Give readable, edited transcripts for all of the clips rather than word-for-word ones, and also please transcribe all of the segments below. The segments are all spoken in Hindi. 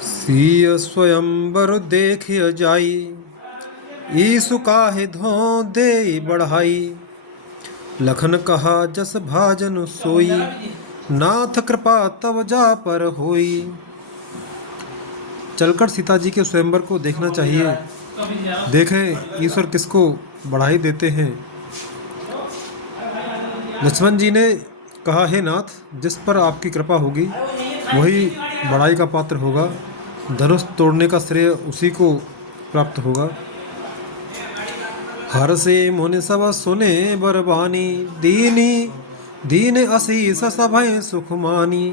सिय स्वयंवर देखिय जाई, ईसु काहे धों दे बढ़ाई। लखन कहा जस भाजन सोई, नाथ कृपा तब जा पर होई। चलकर सीता जी के स्वयंवर को देखना चाहिए। देखें ईश्वर किसको बढ़ाई देते हैं। लक्ष्मण जी ने कहा, हे नाथ, जिस पर आपकी कृपा होगी वही बढ़ाई का पात्र होगा। धनुष तोड़ने का श्रेय उसी को प्राप्त होगा। हर से मुनि सब सुने बरबानी, दीनी दीन असीस सभय सुख मानी।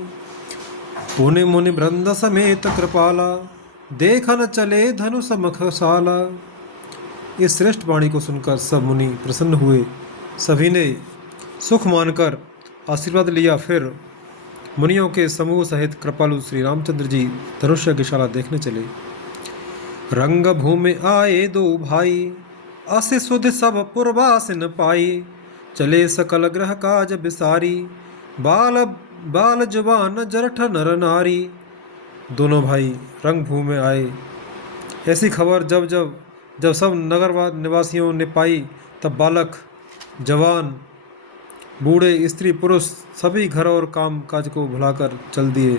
पुनि मुनि वृंद समेत कृपाला, देखन चले धनुष मखशाला। इस श्रेष्ठ वाणी को सुनकर सब मुनि प्रसन्न हुए। सभी ने सुख मानकर आशीर्वाद लिया। फिर मुनियों के समूह सहित कृपालु श्री रामचंद्र जी धनुष यज्ञशाला देखने चले। रंग भूमि आए दो भाई, अस सुध सब पुरवासिन पाई। चले सकल ग्रह काज बिसारी, बाल बाल जवान जरठ नर नारी। दोनों भाई रंग भूमि में आए। ऐसी खबर जब जब जब सब नगर निवासियों ने पाई, तब बालक जवान बूढ़े स्त्री पुरुष सभी घर और काम काज को भुलाकर चल दिए।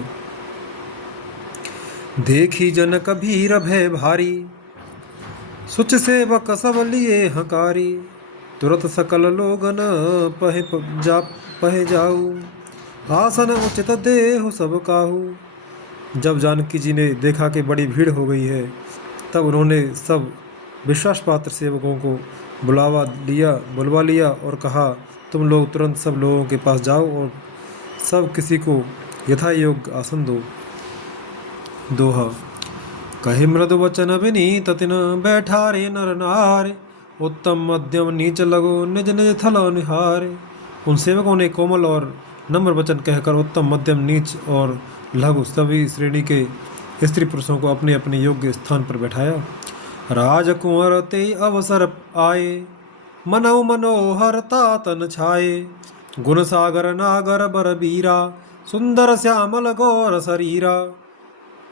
देखी जनक भीर भय भारी, सुच सेवक सब लिए हकारी। तुरत सकल लोगन पहे जाऊ, आसन उचित देहु सब काहू। जब जानकी जी ने देखा कि बड़ी भीड़ हो गई है, तब उन्होंने सब विश्वास पात्र सेवकों को बुलवा लिया और कहा, तुम लोग तुरंत सब लोगों के पास जाओ और सब किसी को यथा योग्य आसन दो। दोहा। कहे मृदु वचन विनीत तिन, बैठारे नर नारे। उत्तम मध्यम नीच लगो, निज निज थल निहारे। उन सेवकों ने कोमल और नम्र वचन कहकर उत्तम मध्यम नीच और लघु सभी श्रेणी के स्त्री पुरुषों को अपने अपने योग्य स्थान पर बैठाया। राजकुंवर ते अवसर आए, मनौ मनोहर तातन छाए। गुण सागर नागर बरबीरा, सुंदर श्यामल गौर शरीरा।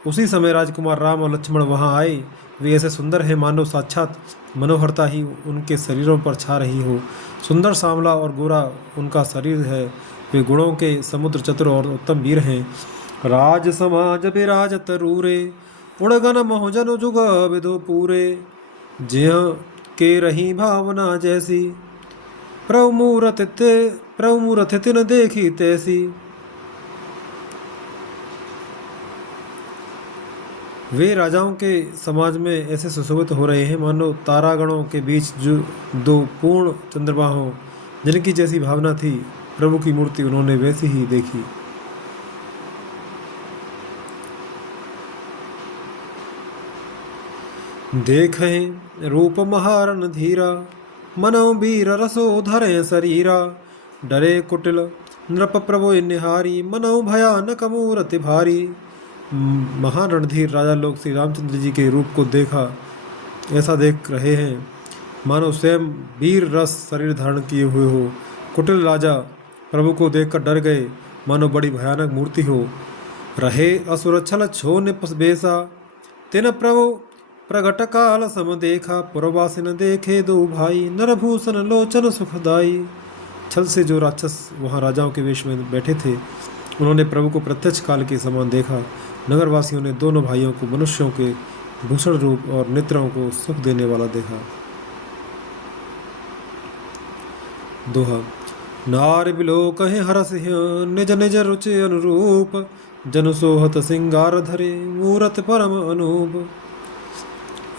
उसी समय राजकुमार राम और लक्ष्मण वहां आए। वे ऐसे सुंदर हैं मानो साक्षात मनोहरता ही उनके शरीरों पर छा रही हो। सुंदर सांवला और गोरा उनका शरीर है। वे गुणों के समुद्र चतुर और उत्तम वीर हैं। राज समाज विराजत रूरे, उड़गन मोहजन जुग विदो पूरे। जिह के रही भावना जैसी, प्रभु मूरत तिन देखी तैसी। वे राजाओं के समाज में ऐसे सुशोभित हो रहे हैं मानो तारागणों के बीच जो दो पूर्ण चंद्रमा हो। जिनकी जैसी भावना थी, प्रभु की मूर्ति उन्होंने वैसी ही देखी। देखें रूप महारन धीरा, मनो वीर रसो धरे शरीरा। डरे कुटिल नृप प्रभु निहारी, मनो भयानक मूर्ति भारी। महान रणधीर राजा लोग श्री रामचंद्र जी के रूप को देखा, ऐसा देख रहे हैं मानो स्वयं वीर रस शरीर धारण किए हुए हो। कुटिल राजा प्रभु को देखकर डर गए, मानो बड़ी भयानक मूर्ति हो। रहे असुर छल छो निपस बेसा, तिन प्रभु प्रगट काल सम देखा। पुरवासिन देखे दो भाई, नरभूषण लोचन सुखदाई। छल से जो राक्षस वहाँ राजाओं के वेश में बैठे थे, उन्होंने प्रभु को प्रत्यक्ष काल के समान देखा। नगरवासियों ने दोनों भाइयों को मनुष्यों के भूषण रूप और नेत्रों को सुख देने वाला देखा। दोहा। नार बिलो कहे हरस निज निज रुचि अनुरूप, जन सोहत सिंगार धरे मूरत परम अनूप।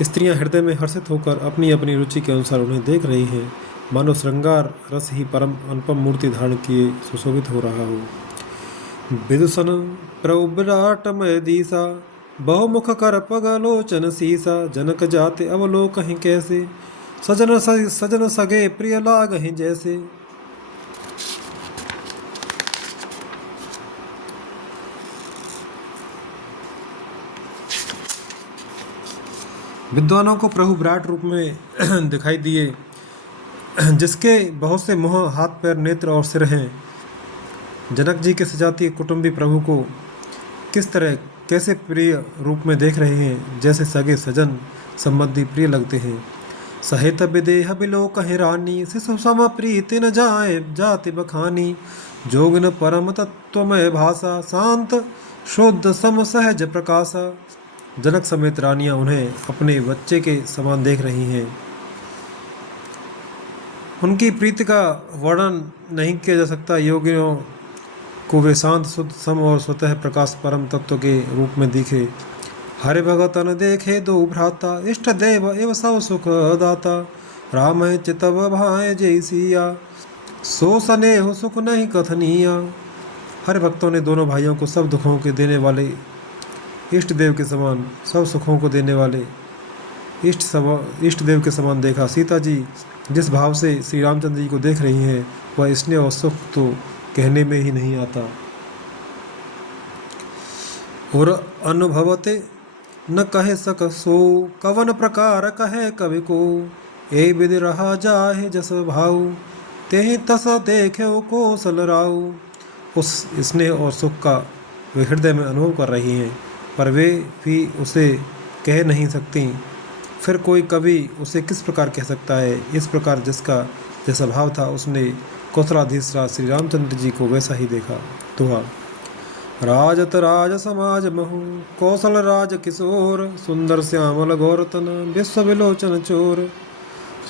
स्त्रियां हृदय में हर्षित होकर अपनी अपनी रुचि के अनुसार उन्हें देख रही हैं, मानो श्रृंगार रस ही परम अनुपम मूर्ति धारण किए सुशोभित हो रहा हो। विदुषण प्रभु विराटमय दीसा, बहुमुख कर पगलोचन सीसा। जनक जाते अवलोकहि कैसे, सजन सगे प्रिय लागहि जैसे। विद्वानों को प्रभु विराट रूप में दिखाई दिए, जिसके बहुत से मुँह, हाथ, पैर, नेत्र और सिर हैं। जनक जी के सजातीय कुटुंबी प्रभु को किस तरह कैसे प्रिय रूप में देख रहे हैं, जैसे सगे सजन संबंधी प्रिय लगते हैं। सहित विदेह बिलो कहे रानी, शिशु सम प्रीति न जाए जाति बखानी। जोगिन परम तत्वमय भाषा, शांत शुद्ध सम सहज प्रकाशा। जनक समेत रानियां उन्हें अपने बच्चे के समान देख रही हैं। उनकी प्रीति का वर्णन नहीं किया जा सकता। योगियों को वे शांत शुद्ध सम और स्वतः प्रकाश परम तत्व के रूप में दिखे। हरे भगतन देखे दो भ्राता, इष्ट देव एव सब सुख दाता। राम चितव भाई जय सिया, सो स्नेह सुख नहीं कथनिया। हरे भक्तों ने दोनों भाइयों को सब दुखों के देने वाले इष्ट देव के समान, सब सुखों को देने वाले इष्ट देव के समान देखा। सीता जी जिस भाव से श्री रामचंद्र जी को देख रही हैं, वह स्नेह और सुख तो कहने में ही नहीं आता। और अनुभवते न कहे सक सो, कवन प्रकार कहे कवि को। ए विधि रहा जाहे जस भाऊ, तेहि तस देखे कौशल राऊ। उस स्नेह और सुख का वे हृदय में अनुभव कर रही हैं, पर वे भी उसे कह नहीं सकती। फिर कोई कवि उसे किस प्रकार कह सकता है। इस प्रकार जिसका जैसा भाव था, उसने कौशलाधीश श्री रामचंद्र जी को वैसा ही देखा। दोहा। राजत राज समाज महु, कौशल राज किशोर। सुंदर श्यामल गौरतन, विश्व विलोचन चोर।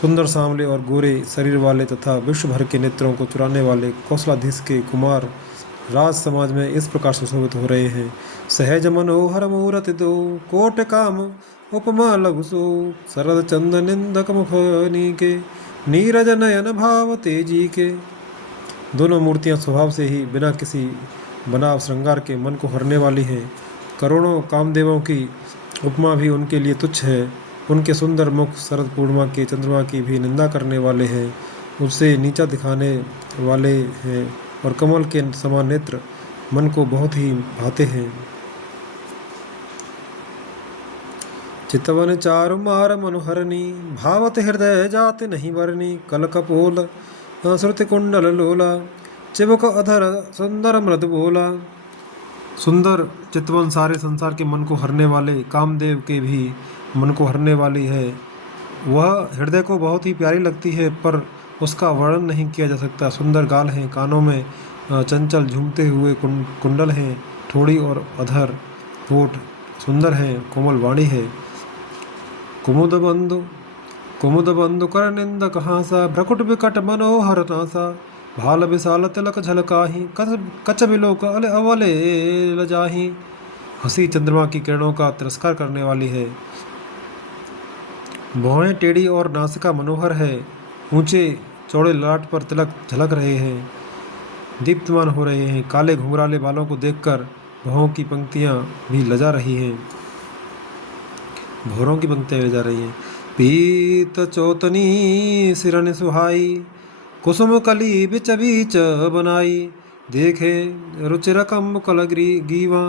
सुंदर सांवले और गोरे शरीर वाले तथा विश्व भर के नेत्रों को चुराने वाले कौशलाधीश के कुमार राज समाज में इस प्रकार सुशोभित हो रहे हैं। सहज मनोहर मूरति दो, कोट काम उपमा लघु सो। शरद चंद निंदक मुख नीके, नीरज नयन भाव तेजी के। दोनों मूर्तियां स्वभाव से ही बिना किसी बनाव श्रृंगार के मन को हरने वाली हैं। करोड़ों कामदेवों की उपमा भी उनके लिए तुच्छ है। उनके सुंदर मुख शरद पूर्णिमा के चंद्रमा की भी निंदा करने वाले हैं, उससे नीचा दिखाने वाले हैं। और कमल के समान नेत्र मन को बहुत ही भाते हैं। चितवन चारु मार मनोहरनी, भावत हृदय जाति नहीं बरनी। कल कपोल श्रुति कुंडल लोला, चिबुक अधर सुंदर मृद बोला। सुंदर चितवन सारे संसार के मन को हरने वाले, कामदेव के भी मन को हरने वाली है। वह हृदय को बहुत ही प्यारी लगती है, पर उसका वर्णन नहीं किया जा सकता। सुंदर गाल हैं, कानों में चंचल झूमते हुए कुंडल हैं, ठोड़ी और अधर होठ सुंदर हैं, कोमल वाणी है। कुमुद बंधु कर निंदक हासा, भ्रकुट विकट मनोहर नासा। भाल विशाल तिलक झलकाही, कच बिलोक अले अवले लजाही। हंसी चंद्रमा की किरणों का तिरस्कार करने वाली है। भौहें टेढ़ी और नासिका मनोहर है। ऊंचे चौड़े ललाट पर तिलक झलक रहे हैं, दीप्तमान हो रहे हैं। काले घुंघराले बालों को देखकर भौरों की पंक्तियां भी लजा रही हैं। भौरों की पंक्तियां लजा रही हैं। पीत चौतनी सिरन सुहाई, कुसुम कली बिच बीच बनाई। देखे रुचिरकम कलग्री गीवा,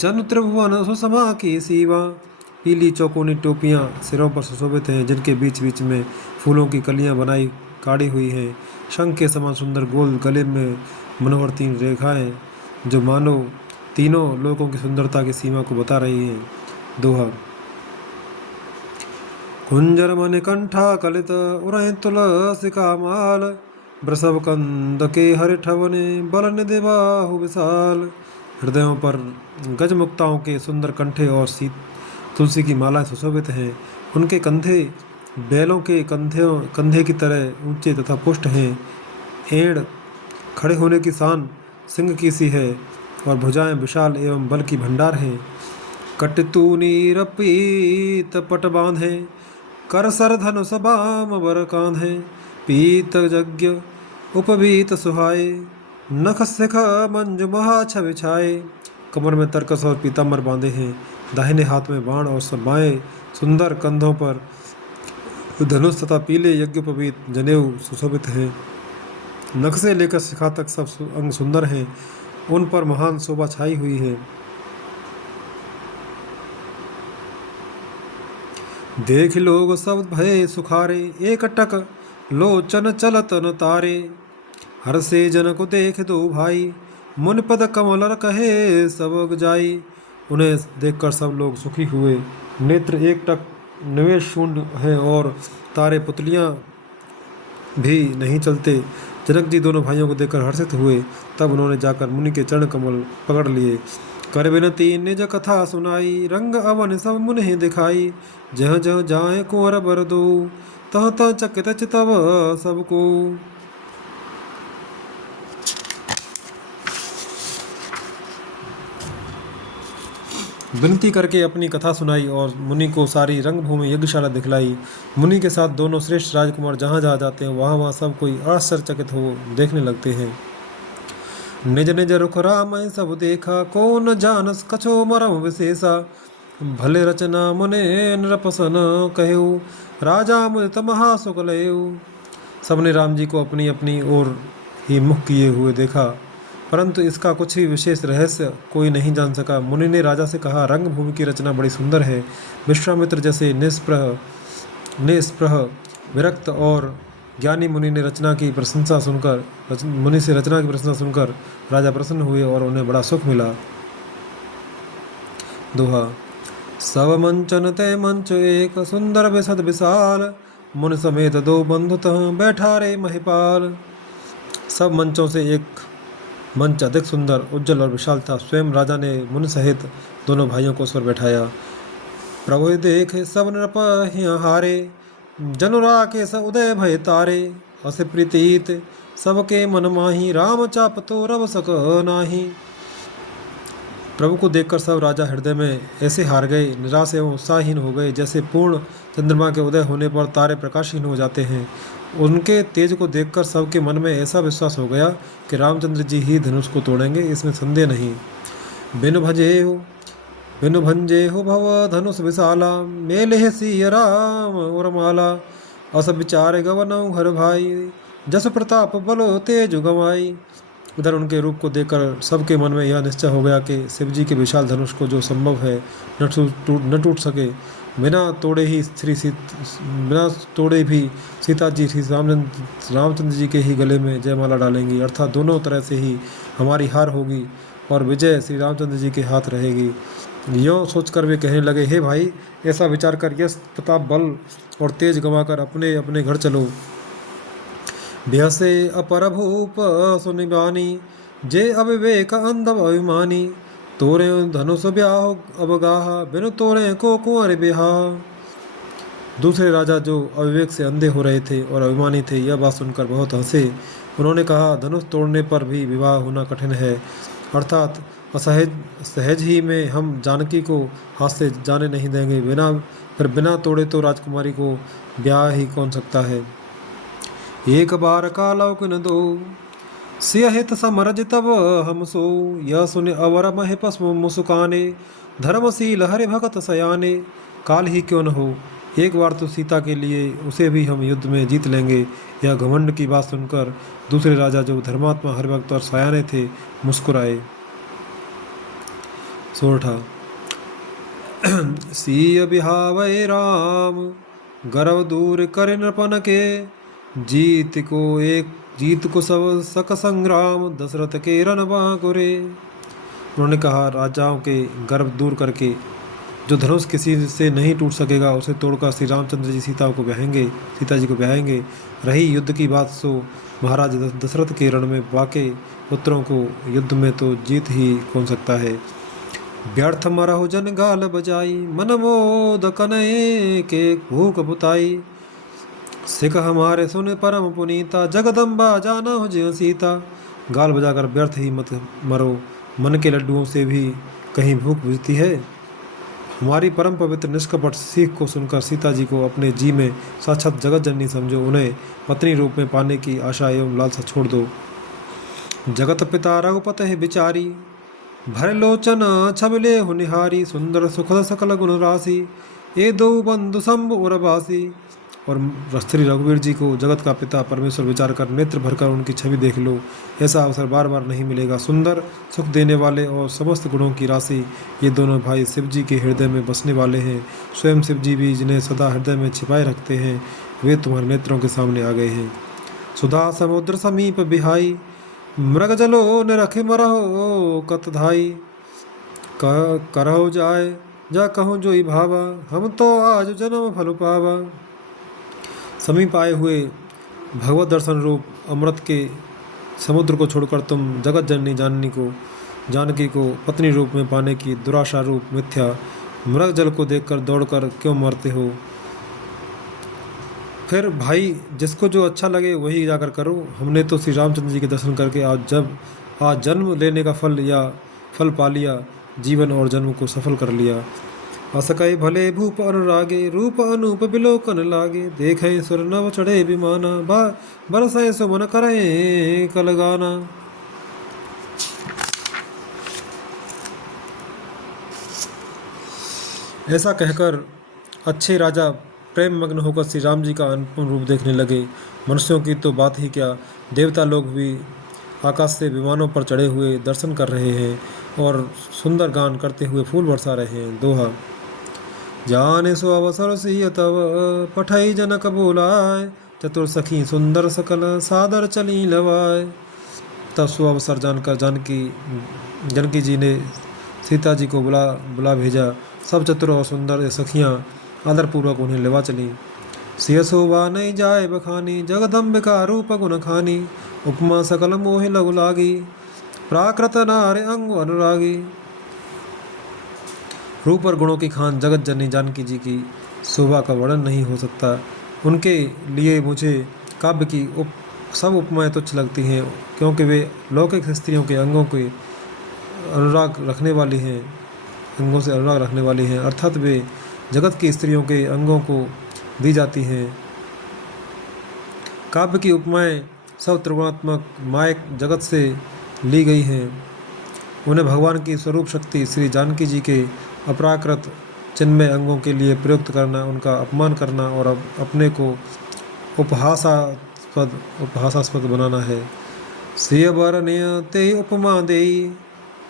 जन त्रिभुवन सुषमा की सीवा। पीली चौकोनी टोपियाँ सिरों पर सुशोभित हैं, जिनके बीच बीच में फूलों की कलियां बनाई काढ़ी हुई हैं। शंख के समान सुंदर गोल गले में मनोहर 3 रेखाएं, जो मानो तीनों लोगों की सुंदरता की सीमा को बता रही हैं। दोहा। कुंजर मन कंठा कलित, उरह तुलसिका माल। वृषभ कंद के हर ठवने, बल निधि बाहु विशाल। हृदयों पर गजमुक्ताओं के सुंदर कंठे और तुलसी की मालाएं सुशोभित हैं। उनके कंधे बैलों के कंधे की तरह ऊंचे तथा पुष्ट हैं। एड़ खड़े होने की शान सिंह की सी है, और भुजाएं विशाल एवं बल की भंडार हैं। कटतूनी रपीत पट बांधे, कर सर धनुष बाम बर कांधे। पीत यज्ञ उपवीत सुहाए, नख शिख मंजु महा छवि छाए। कमर में तरकस और पीताम्बर बांधे हैं, दाहिने हाथ में बाण और बाएं सुंदर कंधों पर धनुष तथा पीले यज्ञोपवीत जनेऊ सुशोभित हैं। नख से लेकर शिखा तक सब अंग सुंदर हैं, उन पर महान शोभा छाई हुई है। देख लोग सब भय सुखारे, एक टक लोचन चलत न तारे। हर से जन को देख दो भाई, मुन पद कमल कहे सब जाई। उन्हें देखकर सब लोग सुखी हुए। नेत्र एकटक निवेश शून्य है और तारे पुतलियाँ भी नहीं चलते। जनक जी दोनों भाइयों को देखकर हर्षित हुए। तब उन्होंने जाकर मुनि के चरण कमल पकड़ लिए। कर विनती निज कथा सुनाई, रंग अवन सब मुनि दिखाई। जह जह जाए कुंवर बर दो, तह तह चकित चितव सबको। विनती करके अपनी कथा सुनाई और मुनि को सारी रंगभूमि यज्ञशाला दिखलाई। मुनि के साथ दोनों श्रेष्ठ राजकुमार जहाँ जहाँ जाते हैं वहाँ वहाँ सब कोई आश्चर्यचकित हो देखने लगते हैं। निज निज रुख राम सब देखा, को न जानस कछो मरम विशेषा। भले रचना मुने नृपसन कहु, राजा मुदित महासुख लयऊ। सबने राम जी को अपनी अपनी ओर ही मुख किए हुए देखा, परंतु इसका कुछ ही विशेष रहस्य कोई नहीं जान सका। मुनि ने राजा से कहा, रंगभूमि की रचना बड़ी सुंदर है। विश्वामित्र जैसे निस्पृह विरक्त और ज्ञानी मुनि से रचना की प्रशंसा सुनकर राजा प्रसन्न हुए और उन्हें बड़ा सुख मिला। दोहा। सब मंचन तय मंच एक, सुंदर बिसद विशाल। मुनि समेत दो बंधुतः बैठा रे महिपाल। सब मंचों से एक मंच अधिक सुंदर, उज्जवल और विशाल था। स्वयं राजा ने मुनि सहित दोनों भाइयों को उस पर बैठाया। प्रभु देख सब नृप हारे, जनुरा के स उदय भय तारे। अस प्रीतीत सबके मन माही, राम चाप तो रव सक नाही। प्रभु को देखकर सब राजा हृदय में ऐसे हार गए, निराश एवं उत्साहहीन हो गए, जैसे पूर्ण चंद्रमा के उदय होने पर तारे प्रकाशहीन हो जाते हैं। उनके तेज को देखकर सबके मन में ऐसा विश्वास हो गया कि रामचंद्र जी ही धनुष को तोड़ेंगे, इसमें संदेह नहीं। बिनु भंजे हो भव धनुष विशाला, मेले सिय राम और माला। अस विचार गवनऊ हर भाई, जस प्रताप बलो तेज गवाई। इधर उनके रूप को देखकर सबके मन में यह निश्चय हो गया कि शिव जी के विशाल धनुष को जो संभव है न टूट सके। बिना तोड़े भी सीता जी श्री रामचंद्र जी के ही गले में जयमाला डालेंगी, अर्थात दोनों तरह से ही हमारी हार होगी और विजय श्री रामचंद्र जी के हाथ रहेगी। यों सोचकर वे कहने लगे, हे भाई, ऐसा विचार कर यश प्रताप बल और तेज गंवाकर अपने अपने घर चलो। भयसे अपर भूप सुनिबानी, जे अविवेक अंधव अभिमानी। तोरे धनुष ब्याह अबगाह, बिनु तोरे को कुंवर ब्याह। दूसरे राजा जो अविवेक से अंधे हो रहे थे और अभिमानी थे, यह बात सुनकर बहुत हंसे। उन्होंने कहा, धनुष तोड़ने पर भी विवाह होना कठिन है, अर्थात सहज ही में हम जानकी को हाथ से जाने नहीं देंगे। बिना तोड़े तो राजकुमारी को ब्याह ही कौन सकता है। एक बार का लौकिन दो, सिय हित समरज तब हम सो। यह सुने अवर मह पस्म मुस्काने, धर्मशील हरि भगत सयाने। काल ही क्यों न हो, एक बार तो सीता के लिए उसे भी हम युद्ध में जीत लेंगे। यह घमंड की बात सुनकर दूसरे राजा जो धर्मात्मा हरिभक्त और सयाने थे मुस्कुराए। सोरठा। सीय बिहावै राम, गर्व दूर कर नृपन के। जीत को सब सक संग्राम, दशरथ के रण बांकुरे। उन्होंने कहा, राजाओं के गर्व दूर करके जो धनुष किसी से नहीं टूट सकेगा, उसे तोड़कर श्री रामचंद्र जी सीता जी को ब्याहेंगे। रही युद्ध की बात, सो महाराज दशरथ के रण में बाके पुत्रों को युद्ध में तो जीत ही कौन सकता है। व्यर्थ मरहु जन गाल बजाई, मन मोद कनये के भूख बुताई। सिख हमारे सुन परम पुनीता, जगदम्बा जाना हो ज्यों सीता। गाल बजाकर व्यर्थ ही मत मरो, मन के लड्डुओं से भी कहीं भूख बुझती है। हमारी परम पवित्र निष्कपट सीख को सुनकर सीता जी को अपने जी में साक्षात जगत जननी समझो। उन्हें पत्नी रूप में पाने की आशा एवं लालसा छोड़ दो। जगत पिता रघुपत है बिचारी, भर लोचन छबले हुनिहारी। सुंदर सुखद सकल गुण राशि, ये दो बंधु शंभु उर्वासी। और श्री रघुवीर जी को जगत का पिता परमेश्वर विचार कर नेत्र भरकर उनकी छवि देख लो। ऐसा अवसर बार बार नहीं मिलेगा। सुंदर सुख देने वाले और समस्त गुणों की राशि ये दोनों भाई शिव जी के हृदय में बसने वाले हैं। स्वयं शिव जी भी जिन्हें सदा हृदय में छिपाए रखते हैं, वे तुम्हारे नेत्रों के सामने आ गए हैं। सुधा समुद्र समीप बिहाई, मृग जलो निरख मरहो कतधाई। करहो जाए जा कहूँ जो ही भावा, हम तो आज जन्म फल पावा। समीप आए हुए भगवत दर्शन रूप अमृत के समुद्र को छोड़कर तुम जगत जननी जानकी को पत्नी रूप में पाने की दुराशा रूप मिथ्या मृग जल को देखकर दौड़कर क्यों मरते हो। फिर भाई जिसको जो अच्छा लगे वही जाकर करो। हमने तो श्री रामचंद्र जी के दर्शन करके आज जन्म लेने का फल पा लिया, जीवन और जन्म को सफल कर लिया। असकय भले भूप अनुरागे, रूप अनूप बिलोकन लागे, देखें सुर नव चढ़े विमाना, बरसें सुमन करें कलगाना। ऐसा कहकर अच्छे राजा प्रेम मग्न होकर श्री राम जी का अनुपम रूप देखने लगे। मनुष्यों की तो बात ही क्या, देवता लोग भी आकाश से विमानों पर चढ़े हुए दर्शन कर रहे हैं और सुंदर गान करते हुए फूल बरसा रहे हैं। दोहा। जाने सो अवसर सिय तब, पठई जनक बोलाय, चतुर सखी सुंदर सकल सादर चली लवाय। तब सो अवसर जानकर जानकी जी ने सीता जी को बुला भेजा। सब चतुर और सुंदर सखियाँ आदरपूर्वक उन्हें लेवा चली। सिय शोभा नहीं जाए बखानी, जगदम्बिका रूप गुण खानी, उपमा सकल मोहि लघु लागी, प्राकृत नारे अंग अनुरागी। रूप और गुणों की खान जगत जननी जानकी जी की शोभा का वर्णन नहीं हो सकता। उनके लिए मुझे काव्य की सब उपमाएं तुच्छ लगती हैं, क्योंकि वे लौकिक स्त्रियों के अंगों के अनुराग रखने वाली हैं, अंगों से अनुराग रखने वाली हैं, अर्थात वे जगत की स्त्रियों के अंगों को दी जाती हैं। काव्य की उपमाएं सब त्रिगुणात्मक मायक जगत से ली गई हैं। उन्हें भगवान की स्वरूप शक्ति श्री जानकी जी के अपराकृत चिन्मय अंगों के लिए प्रयुक्त करना, उनका अपमान करना और अपने को उपहासास्पद बनाना है। सिय बरनिय ते उपमा देई,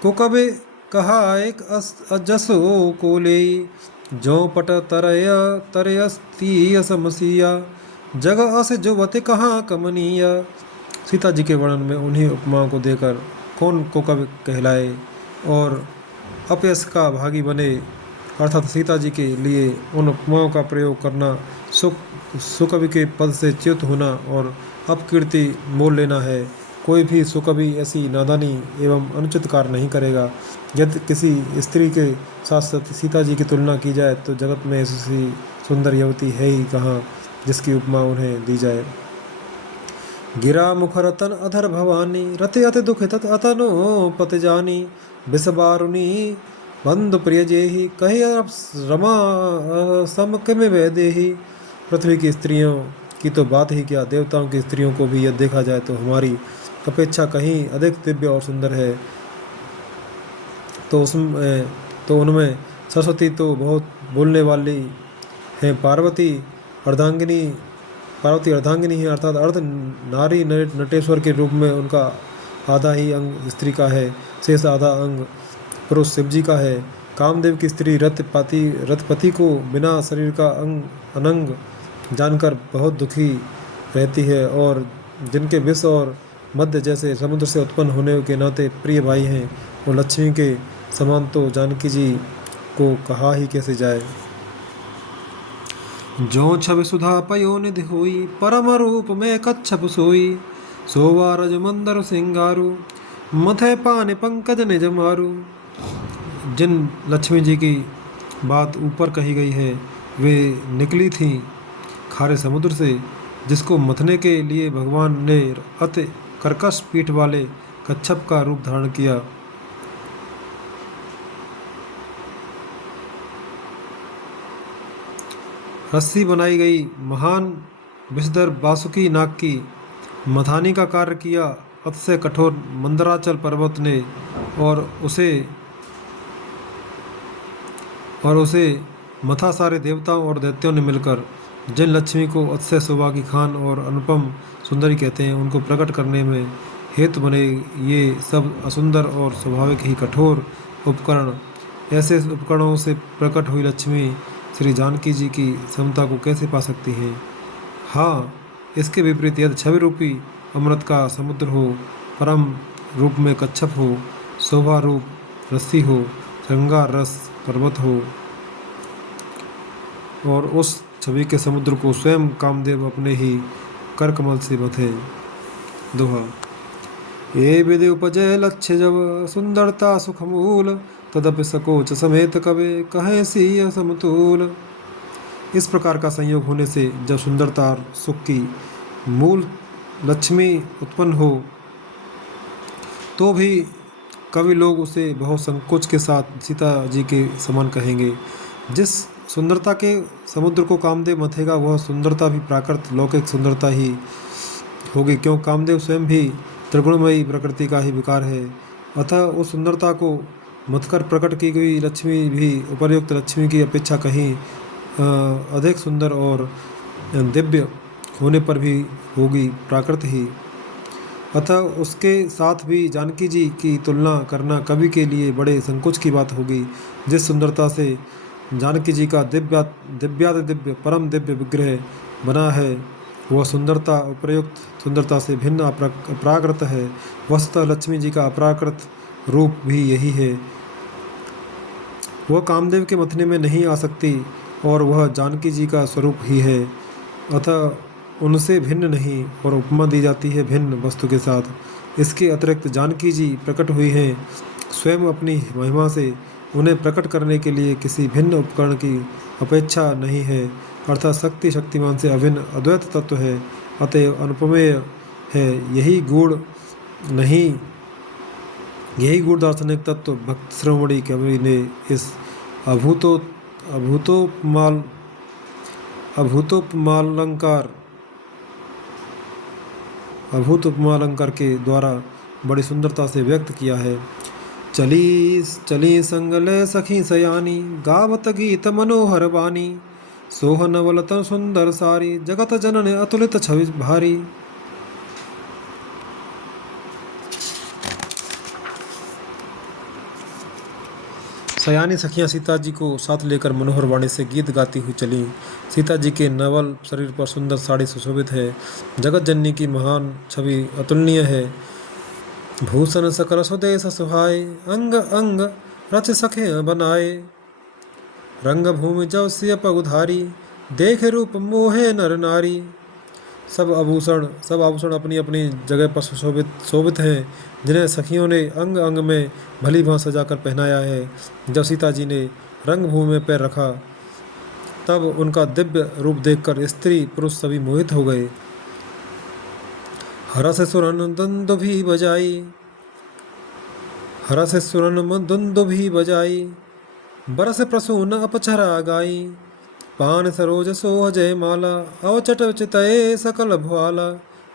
को कबे कहा एक अजसो को ले, जो पट तरयस्ती समसिया, जग अस जुवत कहाँ कमनीया। सीता जी के वर्णन में उन्हीं उपमाओं को देकर कौन को कवि कहलाए और अपयश का भागी बने, अर्थात सीता जी के लिए उन उपमाओं का प्रयोग करना सुकवि के पद से च्युत होना और अपकीर्ति मोल लेना है। कोई भी सुकवि ऐसी नादानी एवं अनुचित कार्य नहीं करेगा। यदि किसी स्त्री के साथ सीता जी की तुलना की जाए तो जगत में ऐसी सुंदर युवती है ही कहाँ जिसकी उपमा उन्हें दी जाए। गिरा मुखरतन अधर भवानी, रति अति दुखित अतनो पत जानी, बिसबारुनी बंधु प्रिय जेहि, कही रमा सम किम वैदेहि। पृथ्वी की स्त्रियों की तो बात ही क्या, देवताओं की स्त्रियों को भी यदि देखा जाए तो हमारी अपेक्षा कहीं अधिक दिव्य और सुंदर है। तो उनमें सरस्वती तो बहुत बोलने वाली है। पार्वती अर्धांगिनी है, अर्थात अर्ध नारी नटेश्वर के रूप में उनका आधा ही अंग स्त्री का है, शेष आधा अंग पुरुष शिव जी का है। कामदेव की स्त्री रथपति को बिना शरीर का अनंग जानकर बहुत दुखी रहती है और जिनके विष और मध्य जैसे समुद्र से उत्पन्न होने के नाते प्रिय भाई हैं, वो लक्ष्मी के समान तो जानकी जी को कहा ही कैसे जाए। जो छवि सुधा पयो निधि होई, परम रूप में कच्छप सोई, सोवा रज मंदर सिंगारू, मथे पान पंकज निज मारू। जिन लक्ष्मी जी की बात ऊपर कही गई है वे निकली थीं खारे समुद्र से, जिसको मथने के लिए भगवान ने अति कर्कश पीठ वाले कच्छप का रूप धारण किया। रस्सी बनाई गई महान विषधर बासुकी नाग की मथानी का कार्य किया अतिशय कठोर मंदराचल पर्वत ने, और उसे मथा सारे देवताओं और दैत्यों ने मिलकर। जिन लक्ष्मी को अतिशय शोभा की खान और अनुपम सुंदरी कहते हैं, उनको प्रकट करने में हेतु बने ये सब असुंदर और स्वाभाविक ही कठोर उपकरण। ऐसे उपकरणों से प्रकट हुई लक्ष्मी श्री जानकी जी की समता को कैसे पा सकती हैं। हाँ, इसके विपरीत यदि छवि रूपी अमृत का समुद्र हो, परम रूप में कच्छप हो, शोभा रूप रस्सी हो, श्रृंगार रस पर्वत हो और उस छवि के समुद्र को स्वयं कामदेव अपने ही कर कमल से बथे। दोहा। ये विधि उपजय लक्ष्य जब सुंदरता सुख मूल, तदपि सकोच समेत कवे कहे सिय समतूल। इस प्रकार का संयोग होने से जब सुंदरता और सुख की मूल लक्ष्मी उत्पन्न हो तो भी कवि लोग उसे बहुत संकोच के साथ सीता जी के समान कहेंगे। जिस सुंदरता के समुद्र को कामदेव मथेगा वह सुंदरता भी प्राकृत लौकिक सुंदरता ही होगी, क्यों कामदेव स्वयं भी त्रिगुणमयी प्रकृति का ही विकार है। अतः उस सुंदरता को मथकर प्रकट की गई लक्ष्मी भी उपर्युक्त लक्ष्मी की अपेक्षा कहीं अधिक सुंदर और दिव्य होने पर भी होगी प्राकृत ही। अतः उसके साथ भी जानकी जी की तुलना करना कवि के लिए बड़े संकोच की बात होगी। जिस सुंदरता से जानकी जी का दिव्य परम दिव्य विग्रह बना है वह सुंदरता उपर्युक्त सुंदरता से भिन्न अप्राकृत है। वस्तुतः लक्ष्मी जी का अप्राकृत रूप भी यही है। वह कामदेव के मथने में नहीं आ सकती और वह जानकी जी का स्वरूप ही है, अतः उनसे भिन्न नहीं, और उपमा दी जाती है भिन्न वस्तु के साथ। इसके अतिरिक्त जानकी जी प्रकट हुई हैं स्वयं अपनी महिमा से, उन्हें प्रकट करने के लिए किसी भिन्न उपकरण की अपेक्षा नहीं है, अर्थात शक्ति शक्तिमान से अभिन्न अद्वैत तत्व है, अतएव अनुपमेय है। यही गूढ़ दार्शनिक तत्व भक्त श्रोमणी कवि ने इस अभूतोपमालंकार के द्वारा बड़ी सुंदरता से व्यक्त किया है। चली संगले सखी सयानी, गावत गीत मनोहर बानी, सोहन वलत सुंदर सारी, जगत जनन अतुलित छवि भारी। सयानी सखियां सीता जी को साथ लेकर मनोहर वाणी से गीत गाती हुई चली। सीता जी के नवल शरीर पर सुंदर साड़ी सुशोभित है। जगत जननी की महान छवि अतुलनीय है। भूषण सकल स्वदेश सुहाए, अंग अंग रच सखे बनाए, रंग भूमि जव सिय पगुधारी, देख रूप मोहे नर नारी। सब आभूषण अपनी अपनी जगह पर शोभित हैं, जिन्हें सखियों ने अंग अंग में भली भांति सजाकर पहनाया है। जब सीता जी ने रंग भूमि में पैर रखा तब उनका दिव्य रूप देखकर स्त्री पुरुष सभी मोहित हो गए। हरस सुरन दुंदुभि बजाई, बरस प्रसून अपचरा गाई, पान सरोज सोह जय माला, अवचट चितये सकल भुआला।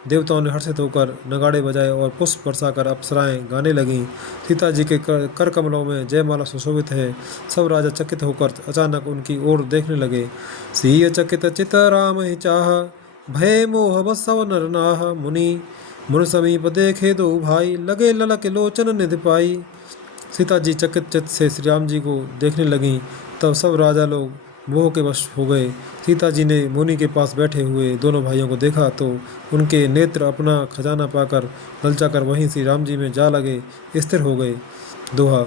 देवताओं ने हर्षित होकर नगाड़े बजाए और पुष्प बरसाकर अप्सराएं गाने लगीं। सीता जी के कर कमलों में जयमाला सुशोभित है। सब राजा चकित होकर अचानक उनकी ओर देखने लगे। सिय चकित चित राम ही चाह, भय मोह बसव नर नाह, मुनि समीप देखे दो भाई, लगे ललक लोचन निधि पाई। सीता जी चकित चित्त से श्री राम जी को देखने लगीं। तब सब राजा लोग मोह के वश हो गए। सीता जी ने मुनि के पास बैठे हुए दोनों भाइयों को देखा तो उनके नेत्र अपना खजाना पाकर ललचाकर वहीं श्री राम जी में जा लगे, स्थिर हो गए। दोहा।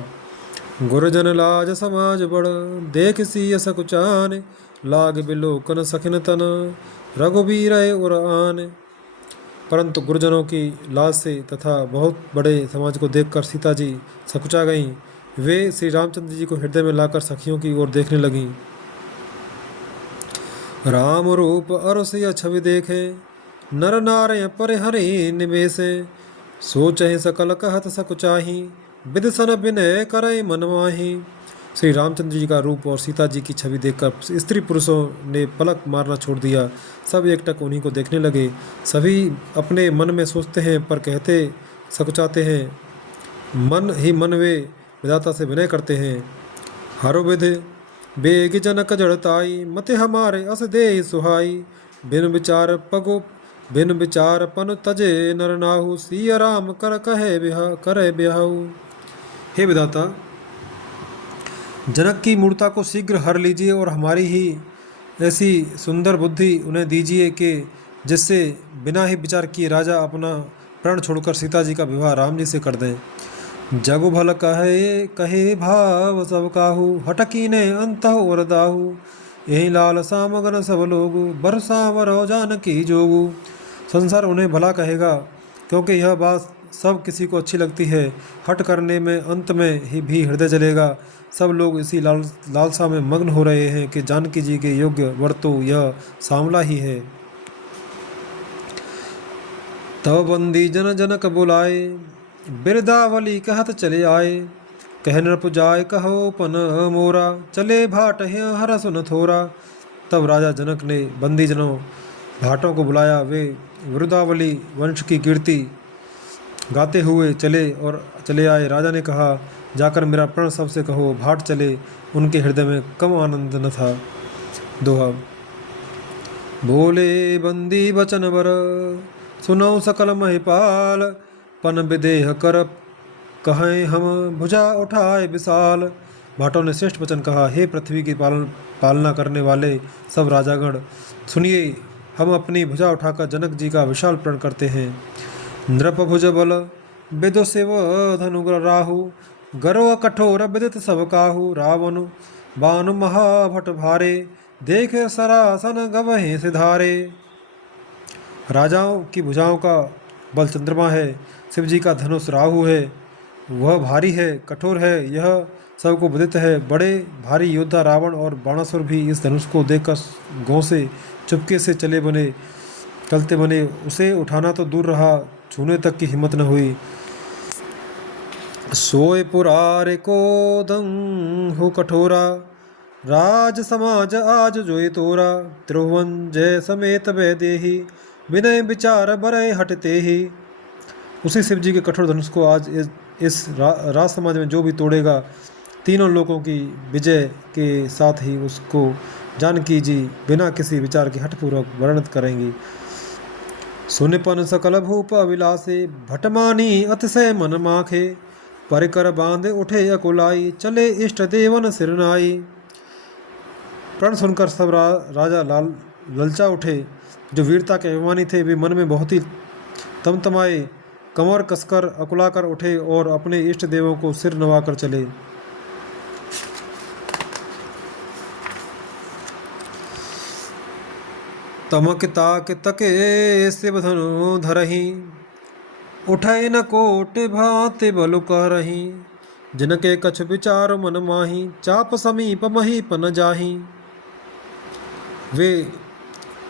गुरजन लाज समाज बड़, देख सिय सकुचान, लाग बिलोकन सखिन तन, रघुबीर उर आन। परंतु गुरुजनों की लाज से तथा बहुत बड़े समाज को देखकर सीता जी सकुचा गईं। वे श्री रामचंद्र जी को हृदय में लाकर सखियों की ओर देखने लगीं। राम रूप अरुषिय छवि देखे, नर नारय पर हरि निवेशे, सोचहि सकल कहत सकुचाही, विदिशन विनय करय मन माही। श्री रामचंद्र जी का रूप और सीता जी की छवि देखकर स्त्री पुरुषों ने पलक मारना छोड़ दिया। सब एकटक उन्हीं को देखने लगे। सभी अपने मन में सोचते हैं पर कहते सकुचाते हैं। मन ही मन वे विधाता से विनय करते हैं। हरो विधि बेग जनक जड़ताई, मते हमारे अस दे सुहाई, बिन विचार पन तजे नर नाहु, सिय राम कर करे बिहाऊ। हे विधाता, जनक की मूर्ता को शीघ्र हर लीजिए और हमारी ही ऐसी सुंदर बुद्धि उन्हें दीजिए कि जिससे बिना ही विचार किए राजा अपना प्राण छोड़कर सीता जी का विवाह राम जी से कर दें। जगु भल कहे कहे भाव सब काहू, हटकी ने अंत वरदाहू। यही लाल सामगन सब लोगु, बरसा वरो जानकी जोगु। संसार उन्हें भला कहेगा, क्योंकि यह बात सब किसी को अच्छी लगती है। हट करने में अंत में ही भी हृदय जलेगा। सब लोग इसी लालसा में मग्न हो रहे हैं कि जानकी जी के योग्य वर तो यह सांवला ही है। तब बंदी जन जनक बुलाए, बिरदावली कहत चले आए। कह नृप जाय कहो पन मोरा, चले भाट हर सुन थोरा। तब राजा जनक ने बंदी जनों भाटों को बुलाया। वे वृदावली वंश की कीर्ति गाते हुए चले आए। राजा ने कहा, जाकर मेरा प्रण सबसे कहो, भाट चले। उनके हृदय में कम आनंद न था। दोहा। बोले बंदी बचन बर, सुनौ सकल महिपाल। पन विदेह कर कहें हम, भुजा उठाए विशाल। भाटों ने श्रेष्ठ वचन कहा, हे पृथ्वी की पालना करने वाले सब राजागण, सुनिए, हम अपनी भुजा उठाकर जनक जी का विशाल प्रण करते हैं। नृप भुज बल विदु शिव धनुग्र राहु, गर्व कठोर विदित सब काहू। रावण बानु महाभट भारे, देख सरासन गवहि सिधारे। राजाओं की भुजाओं का बल चंद्रमा है, शिव जी का धनुष राहु है। वह भारी है, कठोर है, यह सबको विदित है। बड़े भारी योद्धा रावण और बाणासुर भी इस धनुष को देखकर गांव से चुपके से चलते बने। उसे उठाना तो दूर रहा, छूने तक की हिम्मत न हुई। सोए पुरारे को दंग हो कठोरा, राज समाज आज जोई तोरा। त्रिभुवन जय समेत वै देही, विनय विचार बरय हटते ही। उसी शिव जी के कठोर धनुष को आज इस राज समाज में जो भी तोड़ेगा, तीनों लोगों की विजय के साथ ही उसको जानकी जी बिना किसी विचार के हठपूर्वक वर्णित करेंगी। सुनिपन सकल भूप अविलासे, भटमानी अतिशय मन माखे। परिकर बांधे उठे अकुलाई, चले इष्ट देवन सिरनाई। प्रण सुनकर सब राजा ललचा उठे। जो वीरता के अभिमानी थे, वे मन में बहुत ही तमतमाए, कमर कसकर अकुलाकर उठे और अपने इष्ट देवों को सिर नवाकर चले। तमक ताक तके शिव धनु धरही, उठै न कोट भांति बलु करही। जिनके कछ विचार मन माही, चाप समीप महीप न जाही। वे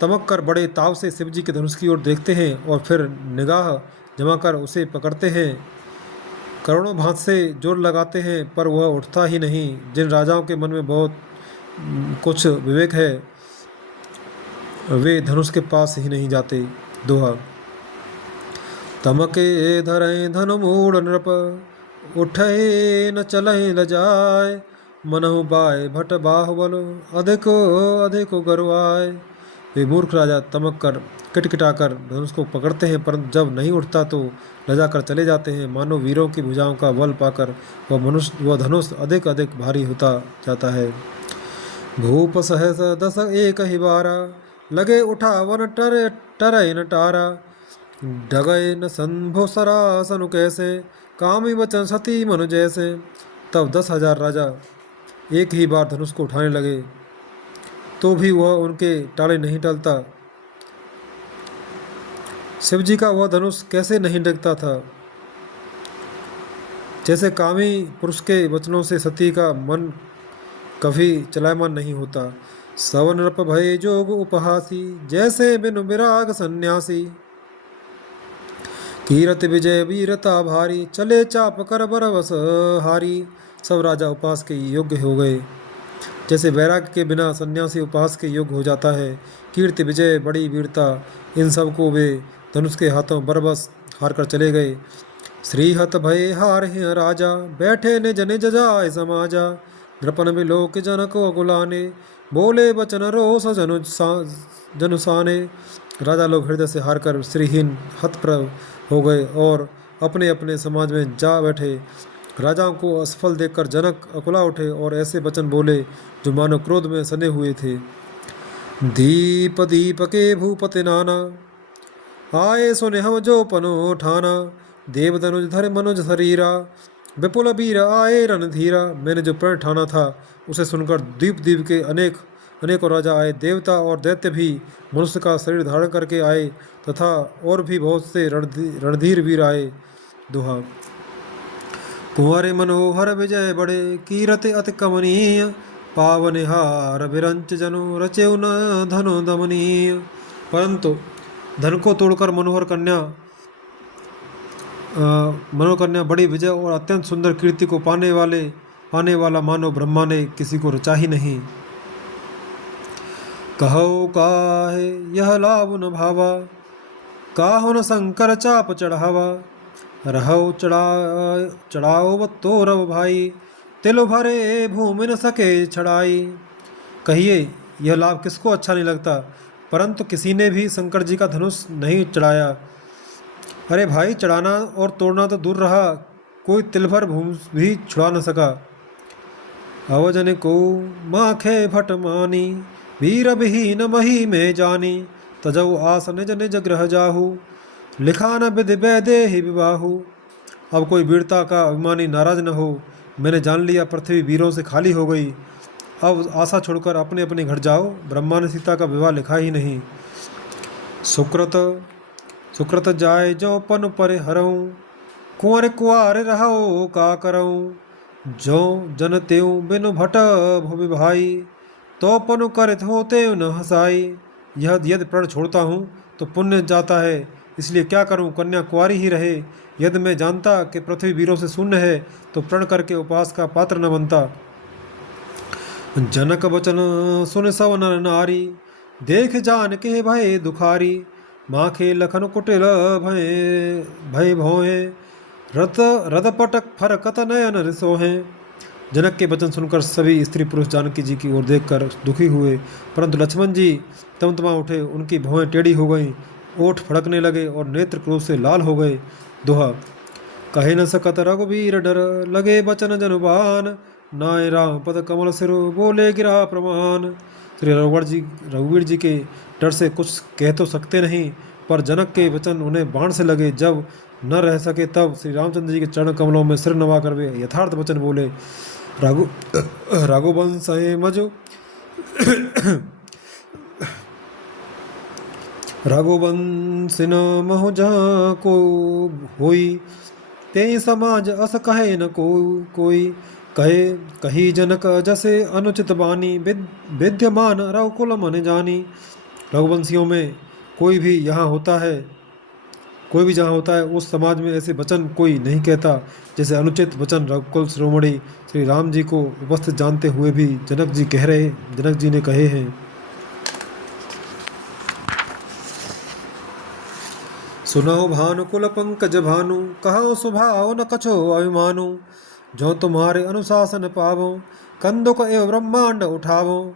तमक कर बड़े ताव से शिव जी के धनुष की ओर देखते हैं और फिर निगाह जमाकर उसे पकड़ते हैं। करोड़ों भांत से जोर लगाते हैं, पर वह उठता ही नहीं। जिन राजाओं के मन में बहुत कुछ विवेक है, वे धनुष के पास ही नहीं जाते। दोहा। तमके धरय धनु मूढ़ नृप, उठे न चलहि लजाय। मनहु बाय भट बाहुबल, अधिको अधिको गरुआय। वे मूर्ख राजा तमक कर किटकिटाकर धनुष को पकड़ते हैं, परंतु जब नहीं उठता तो लजा कर चले जाते हैं। मानो वीरों की भुजाओं का बल पाकर वह धनुष अधिक अधिक भारी होता जाता है। भूप सहस दस एक ही बारा, लगे उठावन टरय न टारा। डगय न संभो सरासनु कैसे, कामी वचन सती मनु जैसे। तब 10,000 राजा एक ही बार धनुष को उठाने लगे, तो भी वह उनके टाले नहीं टलता। शिव जी का वह धनुष कैसे नहीं डगता था। जैसे कामी पुरुष के वचनों से सती का मन कभी चलायमान नहीं होता। सवन नृप भय जोग उपहासी, जैसे बिनु विराग सन्यासी। कीरत विजय वीरता भारी, चले चाप कर बरवस हारी। सब राजा उपहास के योग्य हो गए, जैसे वैराग्य के बिना सन्यासी उपहास के योग्य हो जाता है। कीर्ति विजय बड़ी वीरता, इन सब को वे धनुष के हाथों बरबस हार कर चले गए। श्रीहत भय हार हैं राजा, बैठे ने जने जजाय समाजा। नृपन बिलोक जनक अकुलाने, बोले बचन रोष जनुसाने। राजा लोग हृदय से हार कर श्रीहीन हतप्रभ हो गए और अपने अपने समाज में जा बैठे। राजाओं को असफल देखकर जनक अकुला उठे और ऐसे वचन बोले जो मानो क्रोध में सने हुए थे। दीप दीप के भूपति नाना, आए सुने हम जो पनो ठाना। देव धनुज धर मनुज शरीरा, विपुल वीर आए रणधीरा, मैंने जो प्रण ठाना था उसे सुनकर द्वीप द्वीप के अनेकों राजा आए, देवता और दैत्य भी मनुष्य का शरीर धारण करके आए, तथा और भी बहुत से रणधीर वीर आए। दोहा। कुंवरे मनोहर विजय बड़े, कीरति अति कमनीय, पावनिहार विरंच जनु रचेउ न धनो दमनीय। परंतु धन को तोड़कर मनोहर कन्या बड़ी विजय और अत्यंत सुंदर कीर्ति को पाने वाला मानो ब्रह्मा ने किसी को रचा ही नहीं। कहो काहे यह लाभ न भावा, काहो न शंकर चाप चढ़ावा, रहो चढ़ाओ बत्तो रव भाई, तिल भरे भूमि न सके छड़ाई। कहिए यह लाभ किसको अच्छा नहीं लगता, परंतु किसी ने भी शंकर जी का धनुष नहीं चढ़ाया। अरे भाई, चढ़ाना और तोड़ना तो दूर रहा, कोई तिल भर भूमि भी छुड़ा न सका। अवजन को माखे भट मानी, वीर विहीन मही में जानी, तजऊ आस निज निज ग्रह जाहू, लिखा न विधि वैदेहि विवाहु। अब कोई वीरता का अभिमानी नाराज न हो, मैंने जान लिया पृथ्वी वीरों से खाली हो गई, अब आशा छोड़कर अपने अपने घर जाओ, ब्रह्मा ने सीता का विवाह लिखा ही नहीं। सुकृत जाय जो पन पर हरऊँ, कुंवर कुआर रहो का करऊँ, जो जन त्यों बिनु भट भुवि भाई, तो पनु करत होते न हसाई। यह यदि प्रण छोड़ता हूँ तो पुण्य जाता है, इसलिए क्या करूँ, कन्या कुंवारी ही रहे। यदि मैं जानता कि पृथ्वी वीरों से शून्य है तो प्रण करके उपवास का पात्र न बनता। जनक वचन सुन सब नर नारी, देख जान के भय दुखारी, माखे लखन कुटिल भय भय भोहे, रथ पटक फरकत नयन रिसोहे। जनक के वचन सुनकर सभी स्त्री पुरुष जानकी जी की ओर देखकर दुखी हुए, परंतु लक्ष्मण जी तमतमा उठे, उनकी भौहें टेढ़ी हो गईं, ओठ फड़कने लगे और नेत्र क्रोध से लाल हो गए। दोहा। कहे न सकत रघुवीर डर, लगे बचन जनुबान, नाय राम पद कमल सिरु, बोले गिरा प्रमाण। श्री रघुवीर जी के डर से कुछ कह तो सकते नहीं, पर जनक के वचन उन्हें बाण से लगे। जब न रह सके तब श्री रामचंद्र जी के चरण कमलों में सिर नवा कर वे यथार्थ वचन बोले। रघुवंश मजो रघुवंश न महु जहाँ को होई, ते समाज अस कहे न कोई, कहे कही जनक जैसे अनुचित बानी, विद्यमान रघुकुल मन जानी। रघुवंशियों में कोई भी जहाँ होता है उस समाज में ऐसे वचन कोई नहीं कहता जैसे अनुचित वचन रघुकुल शिरोमणि श्री राम जी को उपस्थित जानते हुए भी जनक जी ने कहे हैं। सुनाओ भानुकुल पंकज भानु, कहो सुभाओ न कछो अभिमानु, जो तुम्हारे अनुशासन पावो, कंदुक एवं ब्रह्मांड उठावो।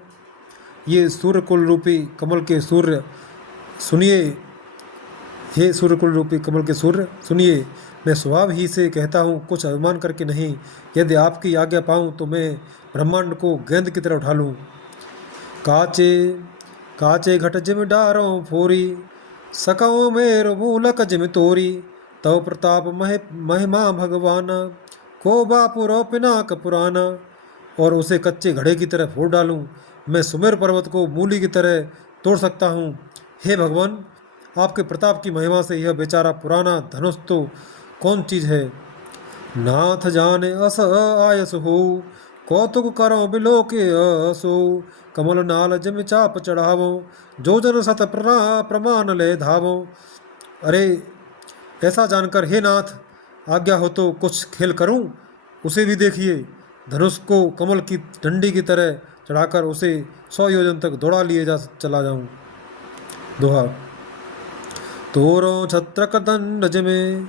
ये सूर्य कुल रूपी कमल के सूर्य सुनिए, हे सूर्य कुल रूपी कमल के सूर्य सुनिए, मैं स्वभाव ही से कहता हूँ, कुछ अभिमान करके नहीं। यदि आपकी आज्ञा पाऊँ तो मैं ब्रह्मांड को गेंद की तरह उठा लूँ। काचे घट जिम डारों फोरी, सकओ मेरो मूलक जिम तोरी, तव प्रताप महिमा भगवाना, को बापुरो पिनाक पुराना। और उसे कच्चे घड़े की तरह फोड़ डालूं, मैं सुमेर पर्वत को मूली की तरह तोड़ सकता हूँ। हे भगवान, आपके प्रताप की महिमा से यह बेचारा पुराना धनुष तो कौन चीज है। नाथ जाने अस आयस हो, कौतुक करो बिलो के असो, कमल नाल जिम चाप चढ़ावो, जो जन सत प्रमाण ले धावो। अरे ऐसा जानकर हे नाथ, आज्ञा हो तो कुछ खेल करूं। उसे भी देखिए, धनुष को कमल की डंडी की तरह चढ़ाकर उसे 100 योजन तक दौड़ा लिए चला जाऊं। दोहा। तोरो छत्रक दंड जिमे,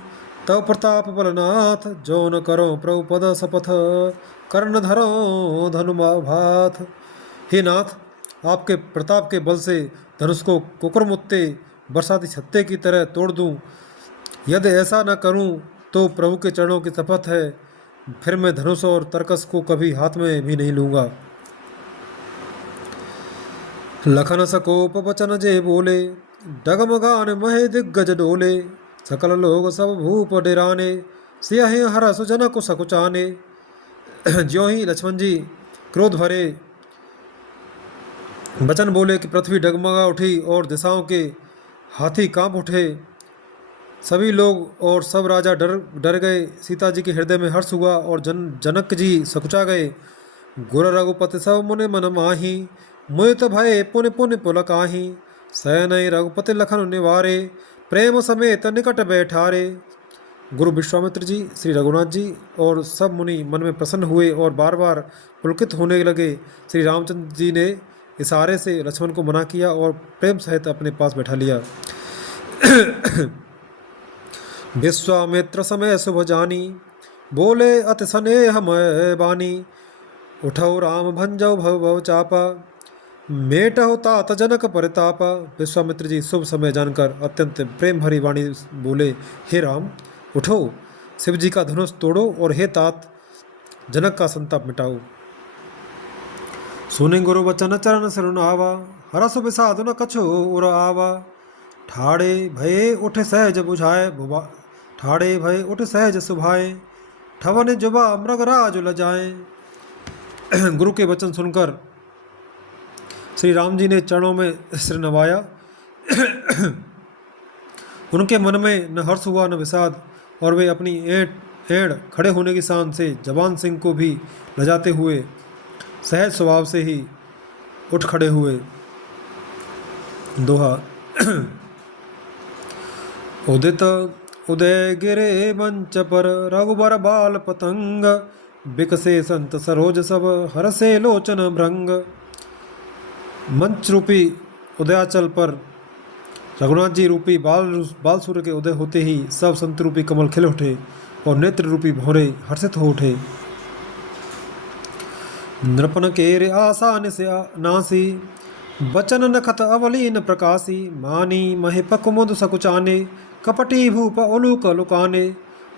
तव प्रताप बलनाथ, जो न करो प्रभु पद शपथ, कर्ण धरो धनुमा भाथ। हे नाथ, आपके प्रताप के बल से धनुष को कुकुरमुत्ते बरसाती छत्ते की तरह तोड़ दूं। यदि ऐसा न करूं तो प्रभु के चरणों की शपथ है, फिर मैं धनुष और तरकस को कभी हाथ में भी नहीं लूंगा। लखन सकोप वचन जे बोले, डगमगान महे दिग्गज डोले, सकल लोग सब भूप डेराने, सियाहि हरस जनक सकुचाने। ज्यों ही लक्ष्मण जी क्रोध भरे वचन बोले कि पृथ्वी डगमगा उठी और दिशाओं के हाथी कांप उठे। सभी लोग और सब राजा डर डर गए। सीता जी के हृदय में हर्ष हुआ और जनक जी सकुचा गए। गुर रघुपति सब मुनि मन माही, मुहित भय पुनि पुनि पुलकाही। सैनय रघुपति लखन निवारे, प्रेम समेत निकट बैठारे। गुरु विश्वामित्र जी, श्री रघुनाथ जी और सब मुनि मन में प्रसन्न हुए और बार बार पुलकित होने लगे। श्री रामचंद्र जी ने इशारे से लक्ष्मण को मना किया और प्रेम सहित अपने पास बैठा लिया। विश्वामित्र समय शुभ जानी, बोले अति स्नेह मय बानी। उठौ राम भंजौ भव भव चापा, मेटहु तात जनक परितापा। विश्वामित्र जी शुभ समय जानकर अत्यंत प्रेम भरी वाणी बोले, हे राम उठो, शिव जी का धनुष तोड़ो और हे तात जनक का संताप मिटाओ। सुने गुरु वचन चरण सिरुन आवा, हरस विषाद न कछु उर आवा। ठाड़े भये उठ सहज बुझाए ठाड़े भय उठ सहज सुभाए, ठवन जुबा मृगराज लजाए। गुरु के वचन सुनकर श्री राम जी ने चरणों में सिर नवाया। उनके मन में न हर्ष हुआ न विषाद, और वे अपनी एड़ खड़े होने की शान से जवान सिंह को भी लजाते हुए सहज स्वभाव से ही उठ खड़े हुए। दोहा। उदित उदय गिरे मंच पर, रघुबर बाल पतंग। बिकसे संत सरोज सब, हरसे लोचन भृंग। मंच रूपी उदयाचल पर रघुनाथ जी रूपी बाल सूर्य के उदय होते ही सब संत रूपी कमल खिल उठे और नेत्र रूपी भौरे हर्षित हो उठे। नृपन केरे आसान से नासी, बचन नखत अवलीन प्रकाशी। मानी महिप कुमुद सकुचाने, कपटी भूप उलूक लुकाने।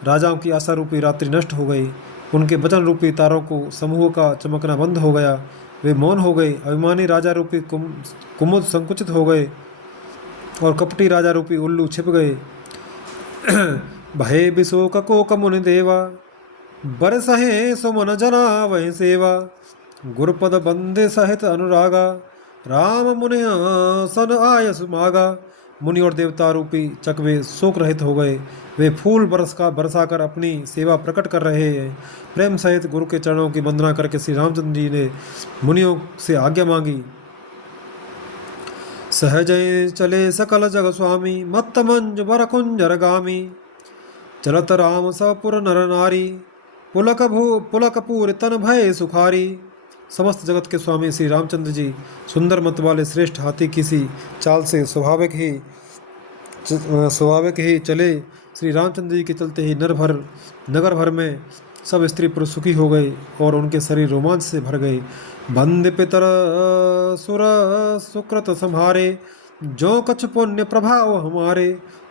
राजाओं की आशा रूपी रात्रि नष्ट हो गई। उनके वचन रूपी तारों को समूह का चमकना बंद हो गया। वे मौन हो गए। अभिमानी राजा रूपी कुमुद संकुचित हो गए और कपटी राजा रूपी उल्लू छिप गए। भय बिशोक कोक मुनि देवा, बरसहे सुमन जना वह सेवा। गुरुपद बंदे सहित अनुरागा, राम मुनि सन आयस मागा। मुनि और देवता रूपी चकवे शोक रहित हो गए। वे फूल बरसाकर अपनी सेवा प्रकट कर रहे हैं। प्रेम सहित गुरु के चरणों की वंदना करके श्री रामचंद्र जी ने मुनियों से आज्ञा मांगी। सहज चले सकल जग स्वामी, मत्त मंज बर कुंजर गामी। चलत राम सपुर नर नारी, पुलक पूर तन भय सुखारी। समस्त जगत के स्वामी श्री रामचंद्र जी सुंदर मत वाले श्रेष्ठ हाथी की सी चाल से स्वाभाविक ही चले। श्री रामचंद्र जी के चलते ही नगर भर में सब स्त्री पुरुष सुखी हो गए और उनके शरीर रोमांच से भर गए। बंद पितर सुर सुकृत संहारे, जो कछ पुण्य प्रभाव हमारे।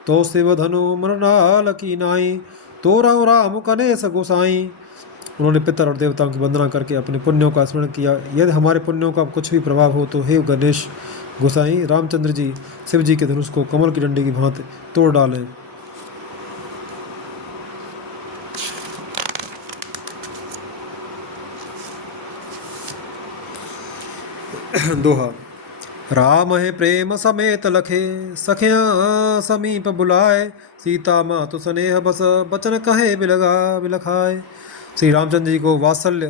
तो शिव धनु मृणाल की नाई, तो राम कनेस गोसाई। उन्होंने पितर और देवताओं की वंदना करके अपने पुण्यों का स्मरण किया। यदि हमारे पुण्यों का कुछ भी प्रभाव हो तो हे गणेश गोसाई रामचंद्र जी शिव जी के धनुष को कमल की डंडी की भांति तोड़ डालें। दोहा। राम है प्रेम समेत लखे, सखिया समीप बुलाए। सीता मातु स्नेह बस, बचन कहे बिलखाए। श्री रामचंद्र जी को वात्सल्य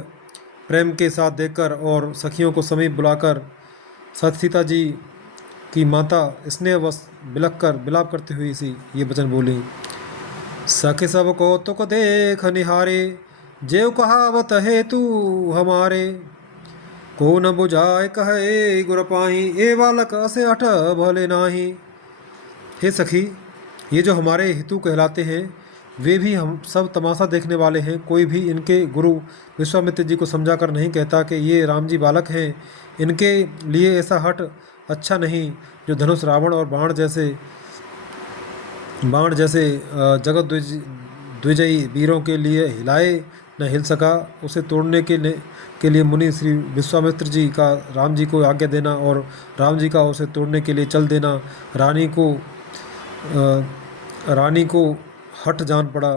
प्रेम के साथ देखकर और सखियों को समीप बुलाकर सीता जी की माता स्नेहवश बिलाप करती हुई सी ये वचन बोली। सखी सब को तुक देख निहारे, जेव कहावत है तू हमारे। को न बुझाए कहे गुर पाही, ए बालक असे अठ भले नाही। हे सखी, ये जो हमारे हितु कहलाते हैं वे भी हम सब तमाशा देखने वाले हैं। कोई भी इनके गुरु विश्वामित्र जी को समझा कर नहीं कहता कि ये राम जी बालक हैं। इनके लिए ऐसा हट अच्छा नहीं जो धनुष रावण और बाण जैसे जगत द्विजयी वीरों के लिए हिलाए न हिल सका। उसे तोड़ने के लिए मुनि श्री विश्वामित्र जी का राम जी को आज्ञा देना और राम जी का उसे तोड़ने के लिए चल देना। रानी को हट जान पड़ा।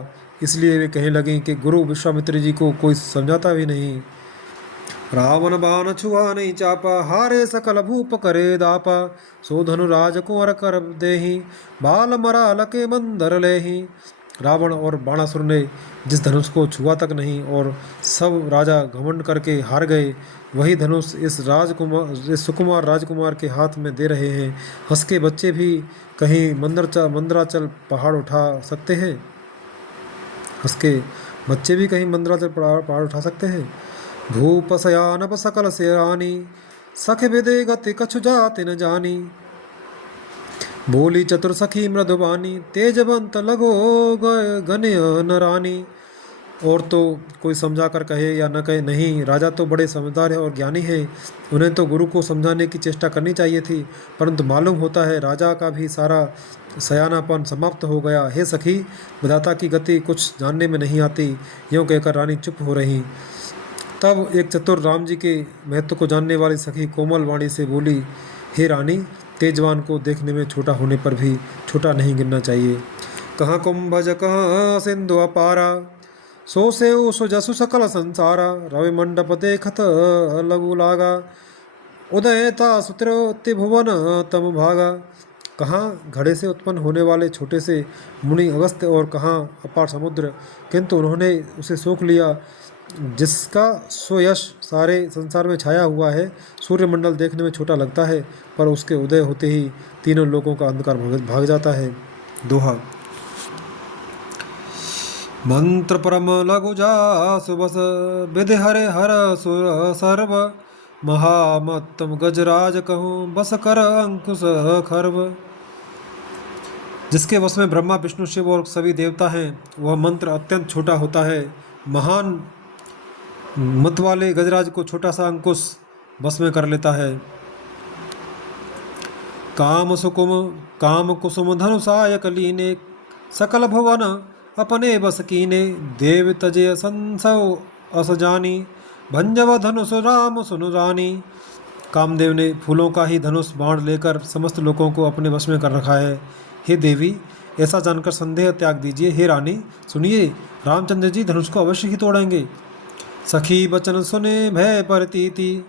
इसलिए वे कहने लगीं कि गुरु विश्वामित्र जी को कोई समझाता भी नहीं। रावण बाण छुआ नहीं चापा, हारे सकल भूप करे दापा, सो धनु राज कुंवर कर देहि, बाल मरा लके मंदर लेहि। रावण और बाणासुर ने जिस धनुष को छुआ तक नहीं और सब राजा घमंड करके हार गए, वही धनुष इस सुकुमार राजकुमार के हाथ में दे रहे हैं। हंस के बच्चे भी कहीं मंदराचल पहाड़ उठा सकते हैं। हंस के बच्चे भी कहीं मंदराचल पहाड़ उठा सकते हैं। भूप सयानप सकल से रानी, सख विदे गति कछु जाति न जानी। बोली चतुर सखी मृदुबानी, तेजवंत लगो गने न रानी। और तो कोई समझा कर कहे या न कहे, नहीं, राजा तो बड़े समझदार है और ज्ञानी है, उन्हें तो गुरु को समझाने की चेष्टा करनी चाहिए थी, परंतु मालूम होता है राजा का भी सारा सयानापन समाप्त हो गया। हे सखी, विधाता की गति कुछ जानने में नहीं आती। यूँ कहकर रानी चुप हो रही। तब एक चतुर राम जी के महत्व को जानने वाली सखी कोमल वाणी से बोली, हे रानी, तेजवान को देखने में छोटा होने पर भी छोटा नहीं गिनना चाहिए। कहाँ कुंभज कहाँ सिंधु अपारा, सो से सो जसु सकल संसारा। रवि मंडप देखत लघु लागा, उदयता सुत्रोति भुवन तम भागा। कहाँ घड़े से उत्पन्न होने वाले छोटे से मुनि अगस्त्य और कहाँ अपार समुद्र, किंतु उन्होंने उसे सोख लिया जिसका स्वयश सारे संसार में छाया हुआ है। सूर्यमंडल देखने में छोटा लगता है, पर उसके उदय होते ही तीनों लोगों का अंधकार भाग जाता है। दोहा। मंत्र परम लघु जासु बस, विधि हरे हर सुर सर्व। महामत्तम गजराज कहूँ, बस कर अंकुश खर्व। जिसके वश में ब्रह्मा विष्णु शिव और सभी देवता हैं, वह मंत्र अत्यंत छोटा होता है। महान मत वाले गजराज को छोटा सा अंकुश बस में कर लेता है। काम कुसुम धनुषायक लीने, सकल भुवन अपने बस कीने। देव तजय संसव अस जानी, भंजव धनुष राम सुनु रानी। कामदेव ने फूलों का ही धनुष बाण लेकर समस्त लोगों को अपने वश में कर रखा है। हे देवी, ऐसा जानकर संदेह त्याग दीजिए। हे रानी, सुनिए, रामचंद्र जी धनुष को अवश्य ही तोड़ेंगे। सखी बचन सुने भय परतीति,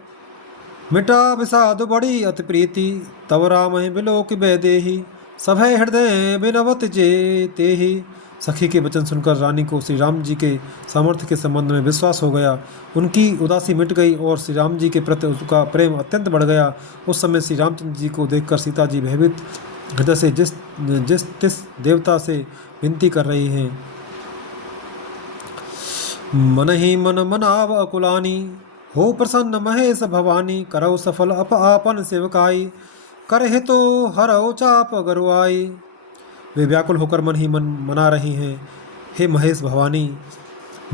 मिटा विषाद बड़ी अति प्रीति। तब राम बिलोक बेदेही, सभय हृदय बिनवत जे तेहि। सखी के वचन सुनकर रानी को श्री राम जी के सामर्थ्य के संबंध में विश्वास हो गया। उनकी उदासी मिट गई और श्री राम जी के प्रति उसका प्रेम अत्यंत बढ़ गया। उस समय श्री रामचंद्र जी को देखकर सीता जी भयभीत हृदय से जिस देवता से विनती कर रही हैं, मन ही मन मनाव अकुलानी, हो प्रसन्न महेश भवानी। करौ सफल आपन सेवकाई, करहि तो हरौ चाप गरुआई। वे व्याकुल होकर मन ही मन मना रही हैं, हे महेश भवानी,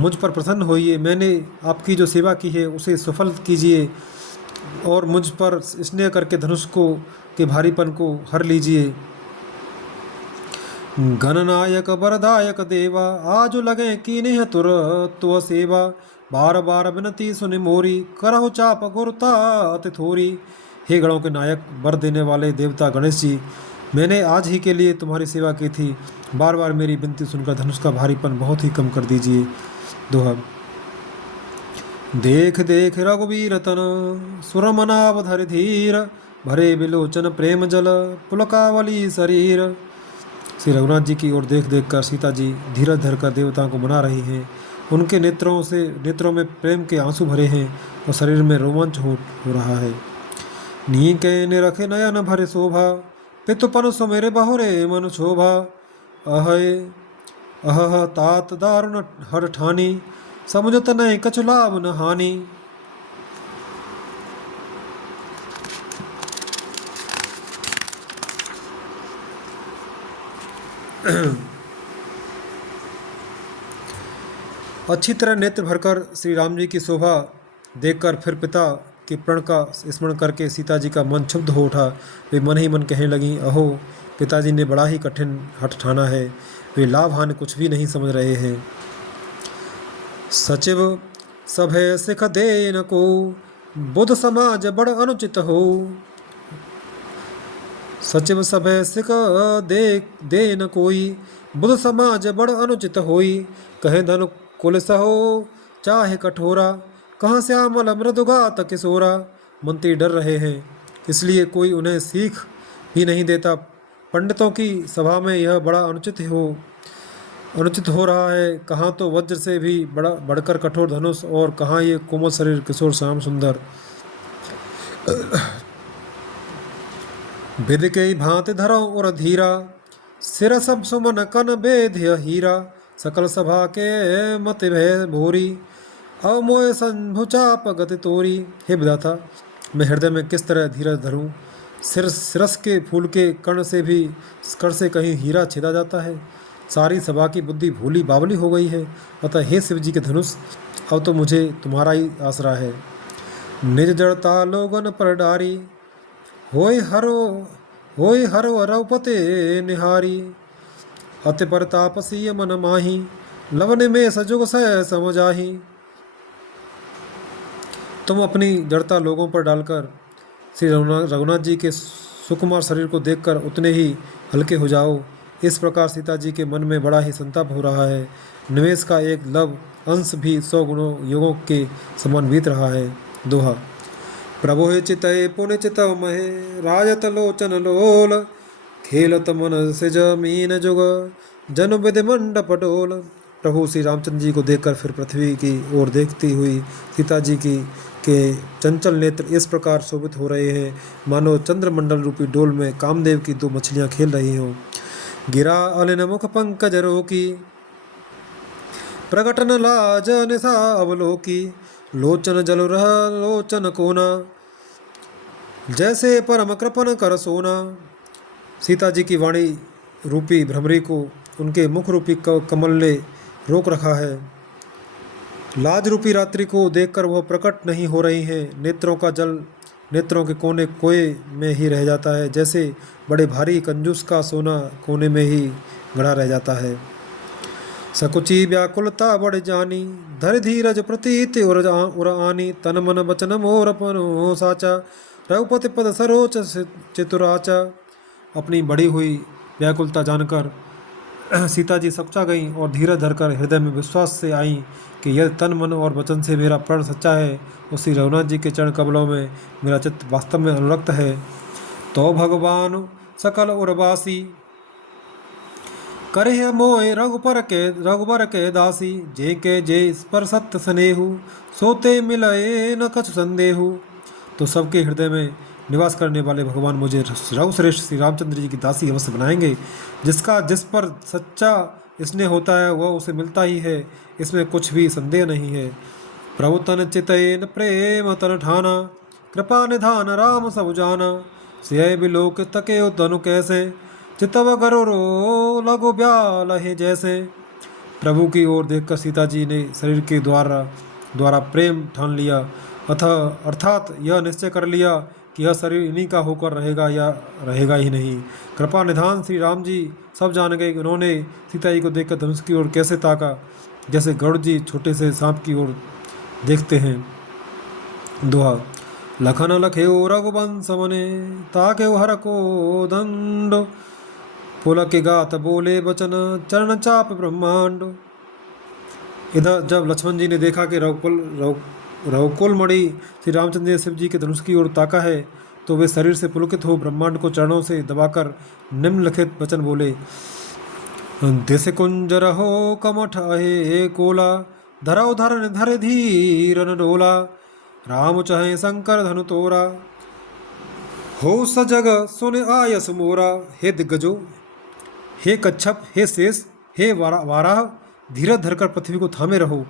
मुझ पर प्रसन्न होइए। मैंने आपकी जो सेवा की है उसे सफल कीजिए और मुझ पर स्नेह करके धनुष को के भारीपन को हर लीजिए। गणनायक वरदायक देवा, आज लगे कीन्ह तुर सेवा। बार बार विनती सुनि मोरी, करहु चाप गुरुता अति थोरी। हे गणों के नायक, वर देने वाले देवता गणेश जी, मैंने आज ही के लिए तुम्हारी सेवा की थी। बार बार मेरी विनती सुनकर धनुष का भारीपन बहुत ही कम कर दीजिए। दोहा। देख देख रघुवीर तन, सुरमनाव धरि धीर। भरे विलोचन प्रेम जल, पुलकावली शरीर। श्री रघुनाथ जी की ओर देख देख कर सीता जी धीरज धर कर देवताओं को मना रही हैं। उनके नेत्रों में प्रेम के आंसू भरे हैं और शरीर में रोमांच हो रहा है। नीके निरखे नयन भरे शोभा, पितुपन सुमेरे बहुरे मन शोभा। अह तात दारुण हर ठानी, समुझत नहीं कछु लाभ न हानि। अच्छी तरह नेत्र भरकर श्री राम जी की शोभा देखकर फिर पिता के प्रण का स्मरण करके सीता जी का मन क्षुब्ध हो उठा। वे मन ही मन कहने लगीं, अहो, पिताजी ने बड़ा ही कठिन हठ ठाना है। वे लाभ हानि कुछ भी नहीं समझ रहे हैं। सचिव सभय सिख दे न को, बुध समाज बड़ अनुचित हो। सचिव सभय सिक दे दे न कोई, बुध समाज बड़ अनुचित होई। कहे धन कुल सहो चाहे कठोरा, कहाँ श्यामल मृदुगात किशोरा। मंत्री डर रहे हैं, इसलिए कोई उन्हें सीख भी नहीं देता। पंडितों की सभा में यह बड़ा अनुचित हो रहा है। कहाँ तो वज्र से भी बड़ा बढ़कर कठोर धनुष, और कहाँ ये कोमल शरीर किशोर श्याम सुंदर। विद के भांति धरो और धीरा, सिर सब सुमन कन बेध्य हीरा। सकल सभा के मत भय भोरी, अव मोय संभुचाप गति तोरी। हे विधाता, मैं हृदय में किस तरह धीरज धरूं। सिरस के फूल के कण से कहीं हीरा छेदा जाता है। सारी सभा की बुद्धि भोली बावली हो गई है। अतः हे शिव जी के धनुष, अब तो मुझे तुम्हारा ही आसरा है। निज जड़ता लोगन पर डारी, होय हरो रघुपते निहारी। अति परतापसी मन माही, लवन में सजुग सह समझाही। तुम अपनी जड़ता लोगों पर डालकर श्री रघुनाथ जी के सुकुमार शरीर को देखकर उतने ही हल्के हो जाओ। इस प्रकार सीता जी के मन में बड़ा ही संताप हो रहा है। निवेश का एक लव अंश भी 100 गुणों योगों के समान बीत रहा है। दोहा। प्रभु चितय पुण्य चितव महे, राजत लोचन लोल। खेलत मन से जमीन जुग, जन विधि मंडप डोल। प्रभु श्री रामचंद्र जी को देखकर फिर पृथ्वी की ओर देखती हुई सीता जी के चंचल नेत्र इस प्रकार शोभित हो रहे हैं, मानो चंद्रमंडल रूपी डोल में कामदेव की 2 मछलियां खेल रही हों। गिरा अलिन मुख पंकज रोकी, प्रगटन लाज निशा अवलोकी। लोचन जल रह लोचन कोना, जैसे परम कृपन कर सोना। सीता जी की वाणी रूपी भ्रमरी को उनके मुख रूपी कमल ने रोक रखा है। लाज रूपी रात्रि को देखकर वह प्रकट नहीं हो रही हैं। नेत्रों का जल नेत्रों के कोने कोए में ही रह जाता है, जैसे बड़े भारी कंजूस का सोना कोने में ही गड़ा रह जाता है। सकुची व्याकुलता बढ़ जानी, धर धीरज प्रतीत उर आनी। तन मन बचन मोर अपनो साचा, रघुपति पद सरोच चितुराचा। अपनी बढ़ी हुई व्याकुलता जानकर सीता जी सकुचा गईं और धीरज धरकर हृदय में विश्वास से आईं कि यदि तन मन और वचन से मेरा प्रण सच्चा है और श्री रघुनाथ जी के चरण कमलों में मेरा चित्त वास्तव में अनुरक्त है, तो भगवान सकल उर्वासी करे मोय रघुबर के दासी। जे के जे पर सत्य स्नेहु, सोते मिलए न कछु संदेहु। तो सबके हृदय में निवास करने वाले भगवान मुझे रघुश्रेष्ठ श्री रामचंद्र जी की दासी अवश्य बनाएंगे। जिस पर सच्चा स्नेह होता है वह उसे मिलता ही है, इसमें कुछ भी संदेह नहीं है। प्रभु तन चितैन प्रेम तन ठाना, कृपा निधान राम सब जाना। सिय बिलोक तके धनु कैसे, चितव गरुरो लगो ब्याल है जैसे। प्रभु की ओर देखकर सीता जी ने शरीर के द्वारा प्रेम ठान लिया, अर्थात यह निश्चय कर लिया कि यह शरीर इन्हीं का होकर रहेगा या रहेगा ही नहीं। कृपा निधान श्री राम जी सब जान गए। उन्होंने सीता जी को देखकर धनुष की ओर कैसे ताका, जैसे गरुड़ जी छोटे से सांप की ओर देखते हैं। दोहा। लखन लखे रघुवंश मने, ताके हर को दंड। पुलक गात बोले वचन, चरण चाप ब्रह्मांड। इधर जब लक्ष्मण जी ने देखा कि रघुकुल मणि श्री रामचंद्र ने शिव जी के धनुष की ओर ताका है, तो वे शरीर से पुलकित हो ब्रह्मांड को चरणों से दबाकर निम्नलिखित वचन बोले। दिस कुंजर हो कमठ अहे कोला, धरौ धरन धर धीरन डोला। राम चाहे शंकर धनु तोरा, हो सजग सुन आयस मोरा। हे दिग्गजो, हे कच्छप, हे शेष, हे वाराह, धीरज धरकर पृथ्वी को थामे रहो,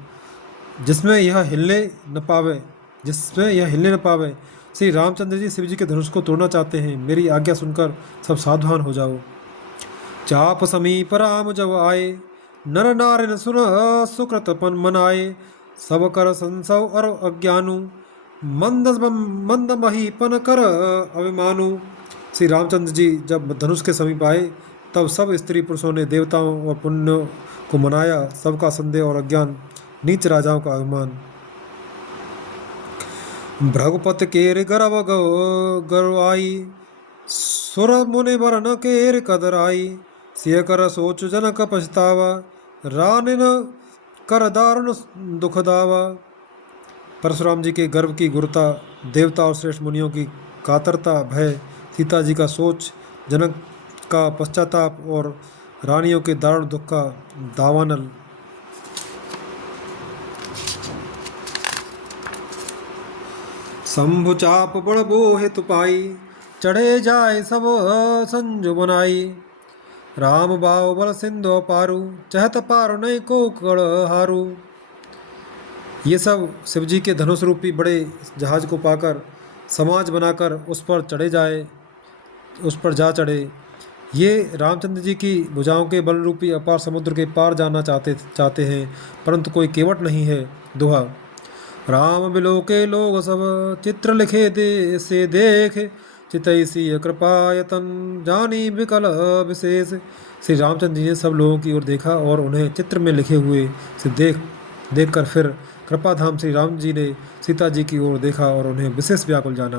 जिसमें यह हिलने न पावे। श्री रामचंद्र जी शिव जी के धनुष को तोड़ना चाहते हैं। मेरी आज्ञा सुनकर सब सावधान हो जाओ। चाप समीप राम जब आए, नर नारिन सुन सुकृतपन मनाए। सब कर संसव और अज्ञानु, मंद महीपन कर अभिमानु। श्री रामचंद्र जी जब धनुष के समीप आए, तब सब स्त्री पुरुषों ने देवताओं और पुण्यों को मनाया। सबका संदेह और अज्ञान, नीच राजाओं का अभिमान। भ्रघुपत केर गर्व गर्वाई, सुर मुनि बर न केर कदर आई, सिय कर सोच जनक पछतावा, रान न कर दारुण दुख दावा। परशुराम जी के गर्व की गुरुता, देवता और श्रेष्ठ मुनियों की कातरता, भय, सीता जी का सोच, जनक का पश्चाताप और रानियों के दारुण दुख का दावानल। शंभु चाप बड़ बोहे तुपाई, चढ़े जाए सब संजो बनाई। राम बाव बल सिंधु पारु, चहत पार नहीं को कड़ हारू। ये सब शिव जी के धनुष रूपी बड़े जहाज को पाकर समाज बनाकर उस पर चढ़े जाए, उस पर जा चढ़े। ये रामचंद्र जी की भुजाओं के बल रूपी अपार समुद्र के पार जाना चाहते हैं, परंतु कोई केवट नहीं है। दोहा। राम बिलो के लोग सब, चित्र लिखे दे से देख, चितैसी कृपायतन जानी विकल विशेष। श्री रामचंद्र जी ने सब लोगों की ओर देखा और उन्हें चित्र में लिखे हुए से देखकर फिर कृपाधाम श्री राम जी ने सीता जी की ओर देखा और उन्हें विशेष व्याकुल जाना।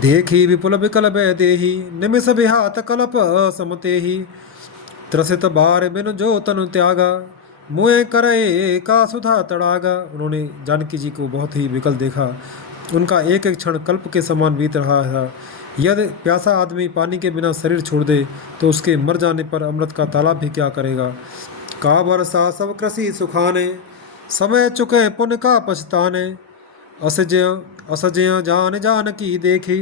देखी विपुल विकल देही, निमिष विहात कलप समते ही। त्रसित बार बिन जो तनु त्यागा, मुए करे का सुधा तड़ागा। उन्होंने जानकी जी को बहुत ही विकल देखा, उनका एक एक क्षण कल्प के समान बीत रहा था। यदि प्यासा आदमी पानी के बिना शरीर छोड़ दे तो उसके मर जाने पर अमृत का तालाब भी क्या करेगा। का बरसा सब कृषि सुखाने, समय चुके पुण्य का पछताने। असजय असजय जान जान की देखी,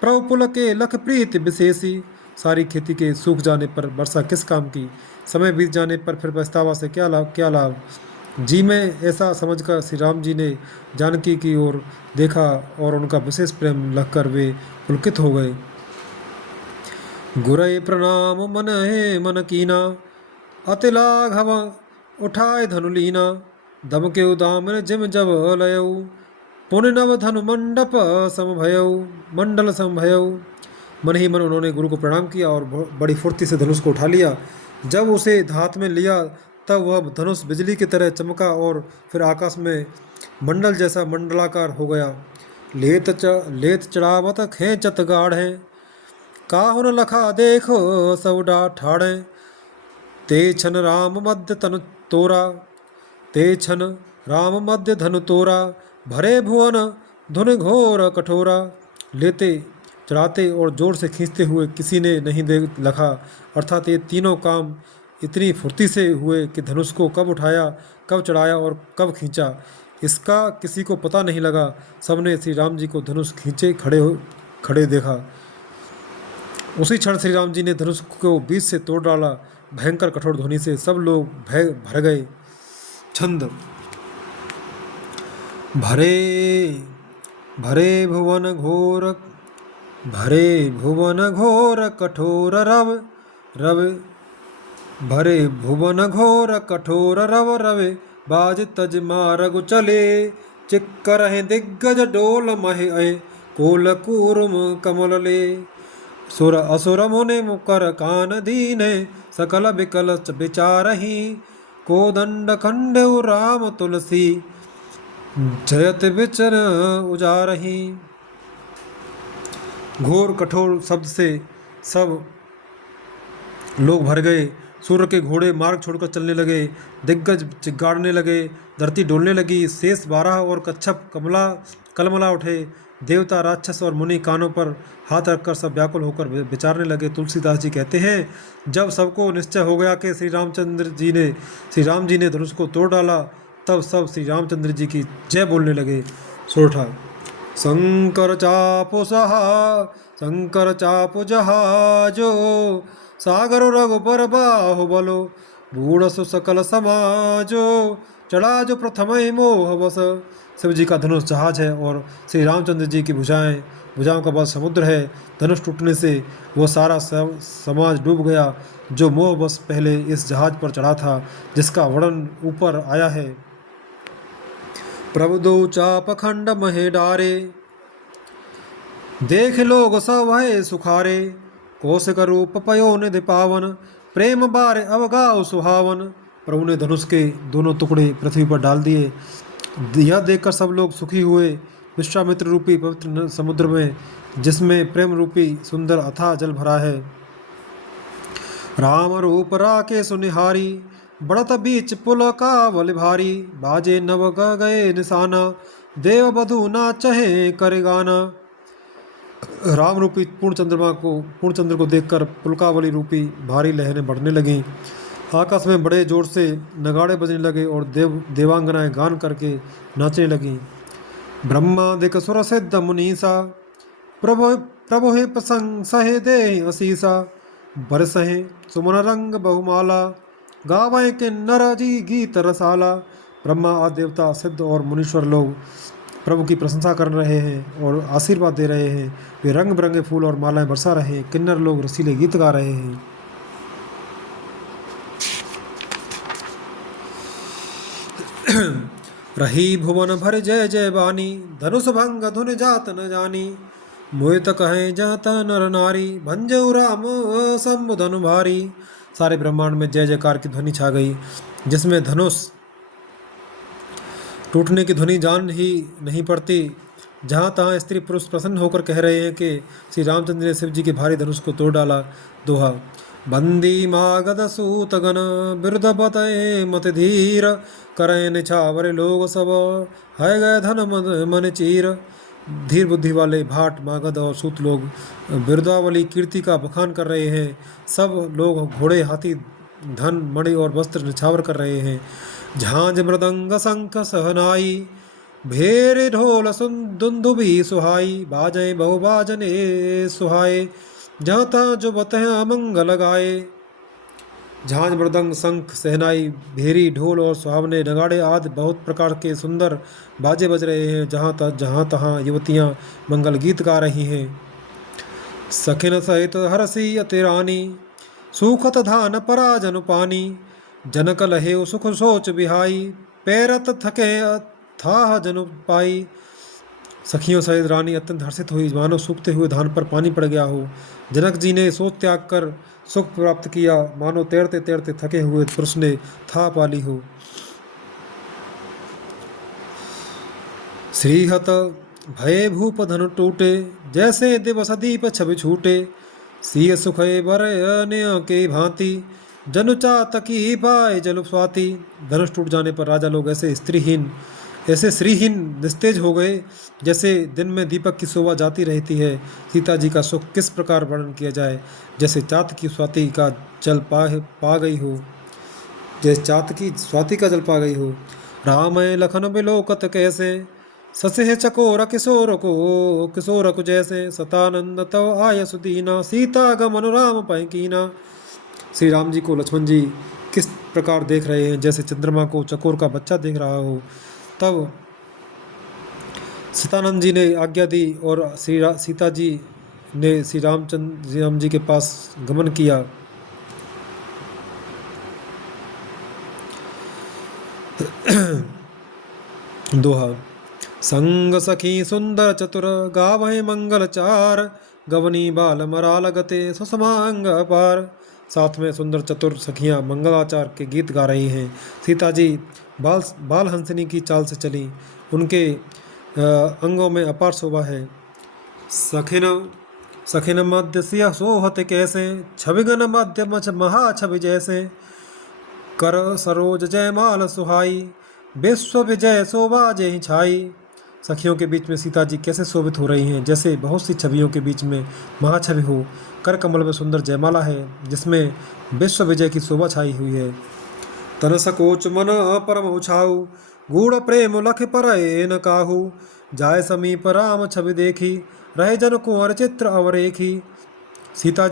प्रभु पुल के लख प्रीत विशेषी। सारी खेती के सूख जाने पर वर्षा किस काम की, समय बीत जाने पर फिर पछतावा से क्या लाभ, क्या लाभ। जी में ऐसा समझकर श्री राम जी ने जानकी की ओर देखा और उनका विशेष प्रेम लगकर वे पुलकित हो गए। गुरय प्रणाम मन है मन कीना, अति लाघव उठाए धनुलीना। दम के उदाम जिम जब लयऊ, पुण्य नव धनु मंडप समभयऊ, मंडल समभयऊ। मन ही मन उन्होंने गुरु को प्रणाम किया और बड़ी फुर्ती से धनुष को उठा लिया। जब उसे हाथ में लिया तब वह धनुष बिजली की तरह चमका और फिर आकाश में मंडल जैसा मंडलाकार हो गया। लेत चढ़ावत खेचत गाढ़े, काहुन लखा देखो सौडा ठाड़े। ते छन राम मध्य तनु तोरा, ते छन राम मध्य धनु तोरा। भरे भुवन धुन घोर कठोरा। लेते चढ़ाते और जोर से खींचते हुए किसी ने नहीं लखा, अर्थात ये तीनों काम इतनी फुर्ती से हुए कि धनुष को कब उठाया, कब चढ़ाया और कब खींचा, इसका किसी को पता नहीं लगा। सबने श्री राम जी को धनुष खींचे खड़े देखा। उसी क्षण श्री राम जी ने धनुष को बीच से तोड़ डाला। भयंकर कठोर ध्वनि से सब लोग भय भर गए। छंद। भरे भरे भुवन घोर, भरे भुवन घोर कठोर रव रव। भरे भुवन घोर कठोर रव रवे, बाज तज मारगु चले। चिक्कर है दिग्गज डोल महे अय, कोल कूरुम कमल ले। सुर असुर मुने मुकर कान दीने, सकल बिकल विचारही। कोदंड खंड राम तुलसी, जयत विचर उजारही। घोर कठोर शब्द से सब लोग भर गए। सूर्य के घोड़े मार्ग छोड़कर चलने लगे, दिग्गज चिगाड़ने लगे, धरती डोलने लगी। शेष 12 और कच्छप कलमला उठे। देवता, राक्षस और मुनि कानों पर हाथ रखकर सब व्याकुल होकर विचारने लगे। तुलसीदास जी कहते हैं, जब सबको निश्चय हो गया कि श्री राम जी ने धनुष को तोड़ डाला, तब सब श्री रामचंद्र जी की जय बोलने लगे। सोरठा। शंकर चापो जहाजो, सागर रघुबर बाहुबलो। बूढ़ सु सकल समाजो, चढ़ा जो प्रथम मोह बस। शिव जी का धनुष जहाज है और श्री रामचंद्र जी की भुजाओं का बल समुद्र है। धनुष टूटने से वो सारा समाज डूब गया जो मोह बस पहले इस जहाज पर चढ़ा था, जिसका वर्णन ऊपर आया है। प्रभु दो चाप खंड महे डारे, देख लोग सब है सुखारे। कोश रूप पयो निधि पावन, प्रेम बार अवगाव सुहावन। प्रभु ने धनुष के दोनों टुकड़े पृथ्वी पर डाल दिए। यह देखकर सब लोग सुखी हुए। विश्वामित्र रूपी पवित्र समुद्र में, जिसमें प्रेम रूपी सुंदर अथाह जल भरा है। राम रूप राके सुनिहारी, बढ़त बीच पुल का बल भारी। बाजे नव गए निशाना, देव बधु ना चहे करे गाना। राम रूपी पूर्ण चंद्र को देखकर पुलकावली रूपी भारी लहरें बढ़ने लगीं। आकाश में बड़े जोर से नगाड़े बजने लगे और देवांगनाएं गान करके नाचने लगीं। ब्रह्मादिक सुर सिद्ध मुनीसा, प्रभु प्रभु हे प्रसंग सहे दे असीसा। बरसहे सुमन रंग बहुमाला, गावे के नर जी गीत रसाला। ब्रह्मा आदि देवता सिद्ध और मुनीश्वर लोग प्रभु की प्रशंसा कर रहे हैं और आशीर्वाद दे रहे हैं। वे रंग बिरंगे फूल और मालाएं बरसा रहे हैं। किन्नर लोग रसीले गीत गा रहे हैं। रही भुवन भर जय जय बानी, धनुष भंग धुन जात न जानी। मोहित कहे जाता नर नारी, भंजऊ राम शंभु धनु भारी। सारे ब्रह्मांड में जय जयकार की ध्वनि छा गई, जिसमें धनुष टूटने की ध्वनि जान ही नहीं पड़ती। जहाँ तहाँ स्त्री पुरुष प्रसन्न होकर कह रहे हैं कि श्री रामचंद्र ने शिव जी के भारी धनुष को तोड़ डाला। दोहा। बंदी मागध सूत गण, बिरुद बतए मत धीर। करें निछावर लोग सब, है गए धन मन चीर। धीर बुद्धि वाले भाट मागध और सूत लोग बिरुदावली कीर्ति का बखान कर रहे हैं। सब लोग घोड़े हाथी धन मणि और वस्त्र निछावर कर रहे हैं। झांझ मृदंग शंख सहनाई, भेर ढोल दुंदुभी सुहाई। बाजे बहु बाजने सुहाए, जहाँ तहाँ जो बतह अमंगल गाए। झांझ मृदंग शंख सहनाई, भेरी ढोल और सुहावने नगाड़े आदि बहुत प्रकार के सुंदर बाजे बज रहे हैं। जहाँ तहाँ युवतियाँ मंगल गीत गा रही हैं। सखिन सहित हरसी अतिरानी, सुखत धान पराजन पानी। जनक लहे सुख सोच बिहाई, पैरत थके थाह जनु पाई। सखियों सहित रानी अत्यंत हर्षित हुई, मानो सूखते हुए धान पर पानी पड़ गया हो। जनक जी ने सोच त्याग कर सुख प्राप्त किया, मानो तैरते तैरते थके हुए पुरुष ने था पाली हो। श्रीहत भय भूप धनु टूटे, जैसे दिवस दीप छवि छूटे। सिय सुखे बरने के भांति, जनु चातकी पाए जलु स्वाति। धनुष टूट जाने पर राजा लोग ऐसे श्रीहीन निस्तेज हो गए, जैसे दिन में दीपक की शोभा जाती रहती है। सीता जी का सुख किस प्रकार वर्णन किया जाए, जैसे चात की स्वाति का जल पा गई हो, जैसे चात की स्वाति का जल पा गई हो। राम लखन बिलोकत कैसे, ससे चकोर किशोर को जैसे। सतानंद तव आय सुदीना, सीता गमन राम पैकीना। श्री राम जी को लक्ष्मण जी किस प्रकार देख रहे हैं, जैसे चंद्रमा को चकोर का बच्चा देख रहा हो। तब सीतानंद जी ने आज्ञा दी और सीता जी ने श्री राम जी के पास गमन किया। दोहा। संग सखी सुंदर चतुर, गावहि मंगल चार। गवनी बाल मराल गते, सुषमांग अपार। साथ में सुंदर चतुर सखियां मंगलाचार के गीत गा रही हैं। सीता जी बाल हंसनी की चाल से चली, उनके अंगों में अपार शोभा है। सखिन मध्य सिया सोहत कैसे, छविगन मध्य मछ महा छवि जैसे। कर सरोज जयमाल सुहाई, विश्व विजय शोभा जय छाई। सखियों के बीच में सीता जी कैसे शोभित हो रही हैं, जैसे बहुत सी छवियों के बीच में महाछवि हो। कर कमल में सुंदर जयमाला है, जिसमें विश्व विजय की शोभा छाई हुई है। तन सकोच मन परम उछाऊ, गूढ़ प्रेम लख पर न काहू। जाय समीप राम छवि देखी, रहे जन कुंवर चित्र अवरेखी। सीता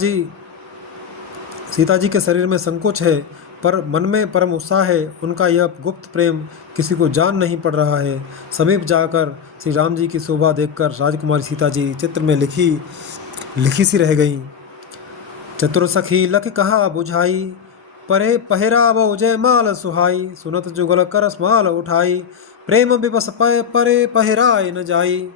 जी के शरीर में संकोच है, पर मन में परम उत्साह है। उनका यह गुप्त प्रेम किसी को जान नहीं पड़ रहा है। समीप जाकर श्री राम जी की शोभा देखकर राजकुमारी सीता जी चित्र में लिखी सी रह गईं। चतुर सखी लख कहा बुझाई, परे पहरावो जय माल सुहाई। सुनत जुगल करस माल उठाई, प्रेम विवश परे पहराए न जाई।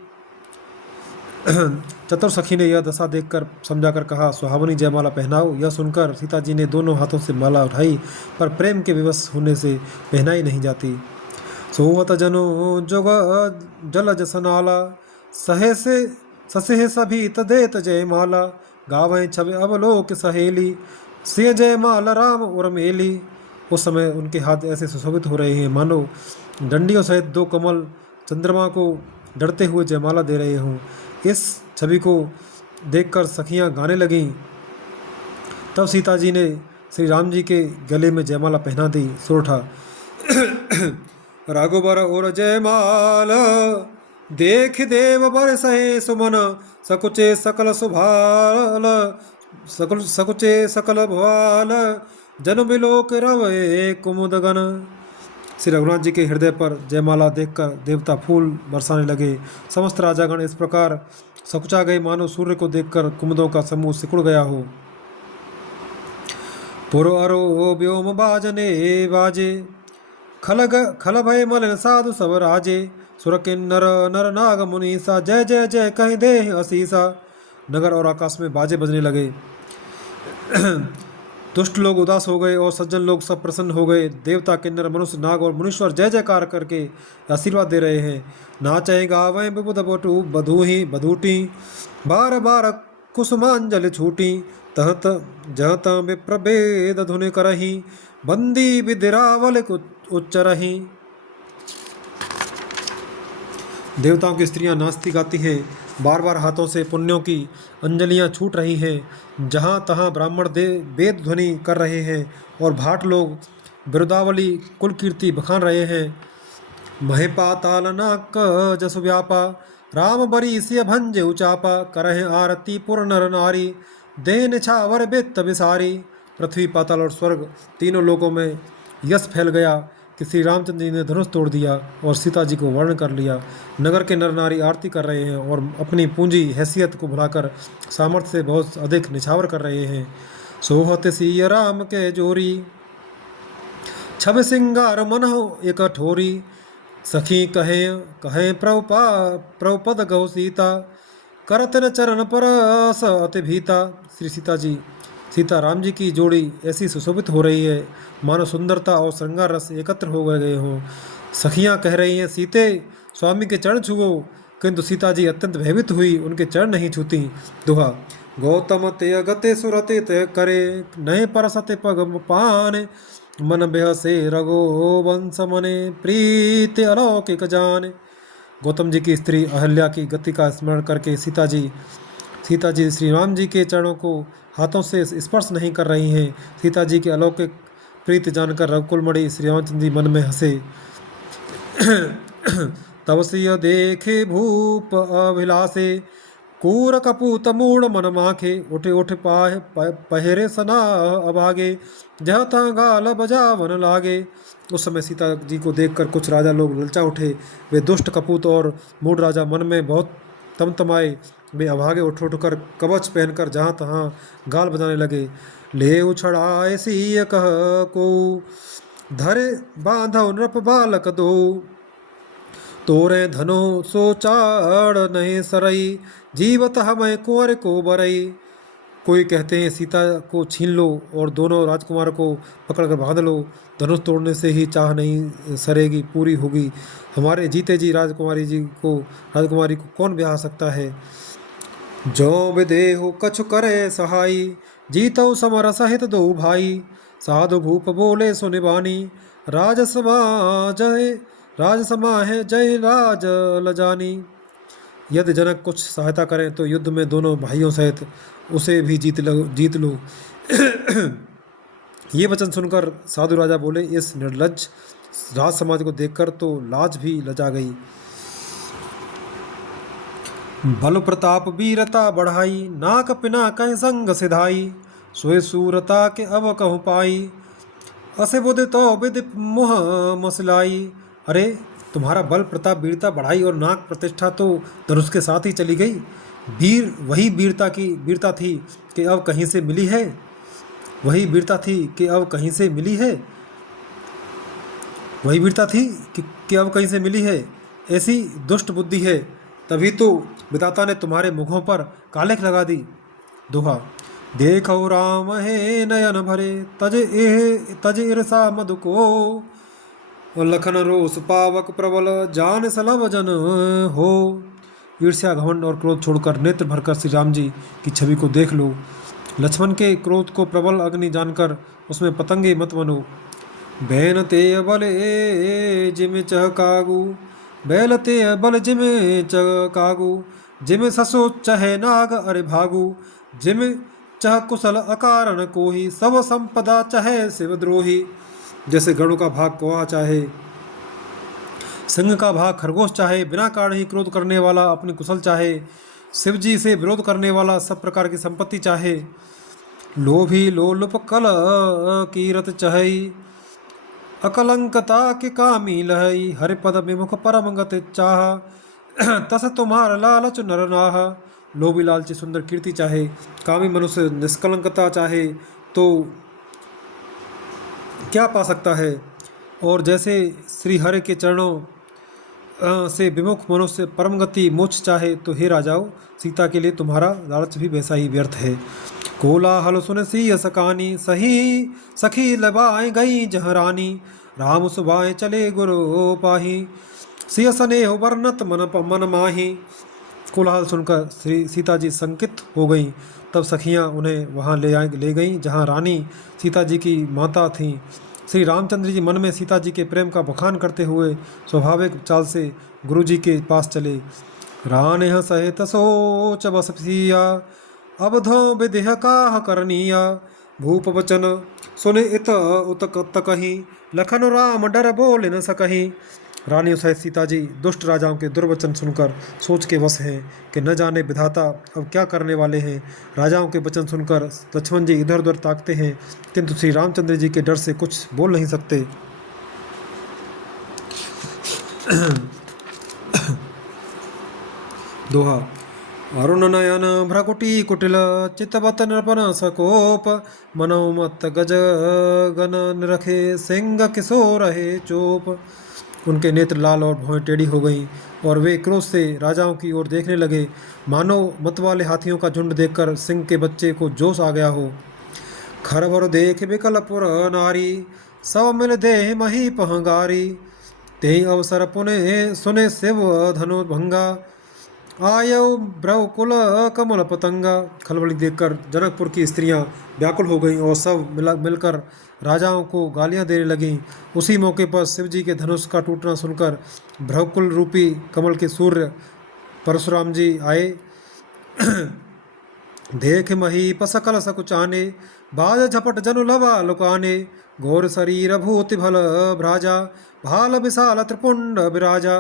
चतुर सखी ने यह दशा देखकर समझाकर कहा, सुहावनी जयमाला पहनाओ। यह सुनकर सीता जी ने दोनों हाथों से माला उठाई, पर प्रेम के विवश होने से पहनाई नहीं जाती। सोहत जनो जुग जलज सनाला, सहे से ससेह सभी तदेत जय माला, गावें छवि अवलोक सहेली, से जय माला राम उर्मेली। उस समय उनके हाथ ऐसे सुशोभित हो रहे हैं मानो डंडियों सहित दो कमल चंद्रमा को डरते हुए जयमाला दे रहे हों। इस छवि को देखकर सखियां गाने लगीं। तब सीता जी ने श्री राम जी के गले में जयमाला पहना दी। सुर उठा, राघुबर और जयमाल, देख देव बर सहे सुमन, सकुचे सकल सुभाल, सकुचे सकल भवाल, जन बिलोक रवे कुमुदगन। श्री रघुनाथ जी के हृदय पर जयमाला देखकर देवता फूल बरसाने लगे। समस्त राजागण इस प्रकार सकुचा गए मानो सूर्य को देखकर कुमुदों का समूह सिकुड़ गया हो। पुर अरो व्योम बाजने बाजे, खल भय मलिन साधु सब राजे, सुर किन्नर नर नाग मुनीसा, जय जय जय कह दे असीसा। नगर और आकाश में बाजे बजने लगे। दुष्ट लोग उदास हो गए और सज्जन लोग सब प्रसन्न हो गए। देवता किन्नर मनुष्य नाग और मुनीश्वर जय जयकार करके आशीर्वाद दे रहे हैं। नाचय गावें विबुध बटू बधूही बधूटी, बार बार कुसुमांजलि छूटी, तहत जहत विप्रभेद धुनि करही, बंदी विदिरावल उच्चरही। देवताओं की स्त्रियां नाचती गाती हैं, बार बार हाथों से पुण्यों की अंजलियां छूट रही हैं। जहाँ तहाँ ब्राह्मण वेद ध्वनि कर रहे हैं और भाट लोग बिरुदावली कुल कीर्ति बखान रहे हैं। महे पाताल नाक जसु व्यापा, राम बरी सिय भंज उचापा, करहे आरती पुर नर नारी, देन छावर बेत्त विसारी। पृथ्वी पाताल और स्वर्ग तीनों लोकों में यश फैल गया कि श्री रामचंद्र जी ने धनुष तोड़ दिया और सीता जी को वर्ण कर लिया। नगर के नर नारी आरती कर रहे हैं और अपनी पूंजी हैसियत को भुलाकर सामर्थ्य से बहुत अधिक निछावर कर रहे हैं। सोहत सिय राम के जोरी, छब सिंगार मन हो एक ठोरी, सखी कहे कहे प्रभुपद गौ सीता, करत न चरण पर अति भीता। श्री सीता राम जी की जोड़ी ऐसी सुशोभित हो रही है मानो सुंदरता और श्रृंगार रस एकत्र हो गए हों। सखियां कह रही हैं, सीते स्वामी के चरण छुओ, किंतु सीता जी अत्यंत भयभीत हुई उनके चरण नहीं छूती। दोहा, गौतम ते गते सुरते ते करे, नए परसते पग पान, मन बेहसे रघो वंश मने, प्रीति अलौकिक जान। गौतम जी की स्त्री अहल्या की गति का स्मरण करके सीता जी श्री राम जी के चरणों को हाथों से स्पर्श नहीं कर रही हैं। सीता जी के अलौकिक प्रीति जानकर रघुकुलमणि श्री रामचंद्र जी मन में हंसे। तब सिय देखे भूप अभिलाषे, कूर कपूत मूड मन माखे, उठे उठ पाहे पहरे सना अभागे, जह तह गाल बजावन लागे। उस समय सीता जी को देखकर कुछ राजा लोग ललचा उठे। वे दुष्ट कपूत और मूड राजा मन में बहुत तमतमाए। वे अभागे उठ उठकर कवच पहनकर जहाँ तहाँ गाल बजाने लगे। ले उछड़ाए सिय कह को, धरे बांधव नृप बालक दो, तोरे धनो सो चाड़ नहीं सरई, जीवत हमें कुंवर को बरई। कोई कहते हैं सीता को छीन लो और दोनों राजकुमार को पकड़कर बांध लो, धनुष तोड़ने से ही चाह नहीं सरेगी, पूरी होगी। हमारे जीते जी राजकुमारी को कौन ब्याह सकता है। जो विदेहु कछु करे सहाई, जीतो समर सहित दो भाई, साधु भूप बोले सुनिबानी, राज समाहे जय राज लजानी। यदि जनक कुछ सहायता करें तो युद्ध में दोनों भाइयों सहित उसे भी जीत लो। ये वचन सुनकर साधु राजा बोले, इस निर्लज्ज राज समाज को देखकर तो लाज भी लजा गई। बल प्रताप वीरता बढ़ाई, नाक पिना कह संग सिधाई, सोए सूरता के अब कहूँ पाई, असे बुध तो विद मुह मसलाई। अरे तुम्हारा बल प्रताप वीरता बढ़ाई और नाक प्रतिष्ठा तो धनुष के साथ ही चली गई। वही वीरता थी कि अब कहीं से मिली है। वही वीरता थी कि अब कहीं से मिली है। वही वीरता थी कि अब कहीं से मिली है। ऐसी दुष्ट बुद्धि है, तभी तो विधाता ने तुम्हारे मुखों पर कालेख लगा दी। दोहा, देखो राम है नयन भरे, तज ईर्षा मधु को, और लखन रोष पावक प्रबल जान सलभ जन हो। ईर्ष्या घमंड और क्रोध छोड़कर नेत्र भरकर श्री राम जी की छवि को देख लो। लक्ष्मण के क्रोध को प्रबल अग्नि जानकर उसमें पतंगे मत बनो। बैन ते बल जिम चहकागु, बैल ते बल जिम चहकागु, जिम ससो चहे नाग अरे भागु, जिम चह कुशल अकारण कोही, सब संपदा चहे शिवद्रोही। जैसे गरुड़ का भाग कौवा चाहे, सिंह का भाग खरगोश चाहे, बिना कारण ही क्रोध करने वाला अपनी कुशल चाहे, शिव जी से विरोध करने वाला सब प्रकार की संपत्ति चाहे, लोभी लोलुप कल कीरत चहई, अकलंकता के कामी लहई, हरिपद विमुख परम गति चाह, तस तुम्हार लालच नर नाह। लोभी लालची सुंदर कीर्ति चाहे, कामी मनुष्य निष्कलंकता चाहे तो क्या पा सकता है। और जैसे श्री हरि के चरणों से विमुख मनुष्य परम गति मोक्ष चाहे तो हे राजाओ, सीता के लिए तुम्हारा लालच भी वैसा ही व्यर्थ है। कोलाहल सुन सिय सकानी, सही सखी लबाए गई जह रानी, राम सुबाए चले गुरु पाही, सिय स्नेह वर्णत मन माही। कोलाहल सुनकर श्री सीता जी संकित हो गईं। तब सखियां उन्हें वहां ले गईं जहां रानी सीता जी की माता थीं। श्री रामचंद्र जी मन में सीता जी के प्रेम का बखान करते हुए स्वाभाविक चाल से गुरु जी के पास चले। रानेह सहित सोच बस सिया, अवधो विदेह काह करनिया, भूप वचन सुने इत उतक तकही, लखन राम डर बोल न सकही। रानी सहित सीता जी दुष्ट राजाओं के दुर्वचन सुनकर सोच के वश हैं कि न जाने विधाता अब क्या करने वाले हैं। राजाओं के वचन सुनकर लक्ष्मण जी इधर उधर ताकते हैं, किंतु श्री रामचंद्र जी के डर से कुछ बोल नहीं सकते। दोहा। अरुण नयन भ्रकुटी कुटिल, चितवत नृपन सकोप, मनोमत गज गन रखे, सिंह किशोर रहे चोप। उनके नेत्र लाल और भौहें टेढ़ी हो गईं और वे क्रोध से राजाओं की ओर देखने लगे, मानो मतवाले हाथियों का झुंड देखकर सिंह के बच्चे को जोश आ गया हो। खरबर देख विकल पुर नारी, सब मिल देह मही पहंगारी, तेहि अवसर पुनः सुने शिव धनु भंगा, आयो ब्रवकुल कमल पतंगा। खलबली देखकर जनकपुर की स्त्रियां व्याकुल हो गईं और सब मिलकर राजाओं को गालियां देने लगीं। उसी मौके पर शिवजी के धनुष का टूटना सुनकर भ्रवकुल रूपी कमल के सूर्य परशुराम जी आए। देख मही पसकल सकुचाने, बाज झपट जनु लवा लुकाने, घोर शरीर भूति भल भ्राजा, भाल विशाल त्रिपुंड विराजा।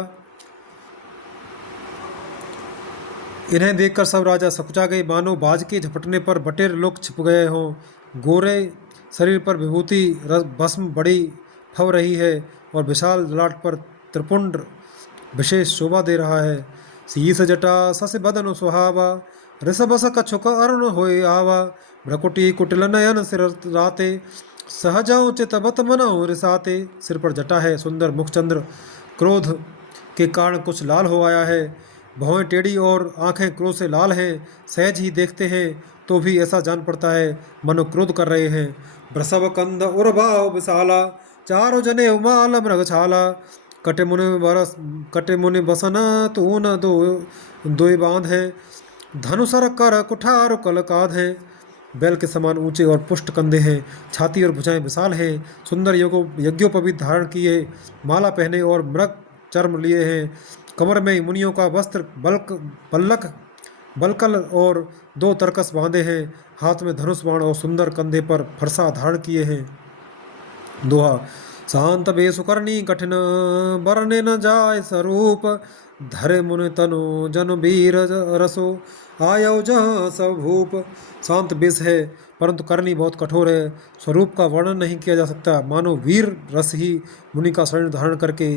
इन्हें देखकर सब राजा सकुचा गए, मानो बाज के झपटने पर बटेर लोग छिप गए हों। गोरे शरीर पर विभूति भस्म बड़ी फव रही है और विशाल ललाट पर त्रिपुंड विशेष शोभा दे रहा है। शीस जटा सस बदन सुहावा, ऋषभस कछुक अरुण होय आवा, भ्रकुटी कुटिल नयन सिर राते, सहजौ चितवत मनौ रिसाते। सिर पर जटा है, सुंदर मुखचंद्र क्रोध के कारण कुछ लाल हो आया है, भौहें टेढ़ी और आंखें क्रोध से लाल हैं। सहज ही देखते हैं तो भी ऐसा जान पड़ता है मनो क्रोध कर रहे हैं। वृषभ कंद उर्भाव विशाला, चारों जने उमाल मृग छाला, कटे मुनि बसन तून दोय बांध है, धनुसर कर कुठार कल काध है। बैल के समान ऊंचे और पुष्ट कंधे हैं, छाती और भुजाएं विशाल हैं, सुंदर यज्ञोपवीत धारण किए, माला पहने और मृग चर्म लिए हैं। कमर में मुनियों का वस्त्र बलकल और 2 तरकस बांधे हैं, हाथ में धनुष बाण और सुंदर कंधे पर फरसा धारण किए हैं। दोहा। शांत बेसु करनी कठिन, बरने न जाय स्वरूप, धरे मुनि तनु जन वीर रसो, आयो जहाँ सब भूप। शांत बेस है परंतु करनी बहुत कठोर है, स्वरूप का वर्णन नहीं किया जा सकता, मानो वीर रस ही मुनि का शरीर धारण करके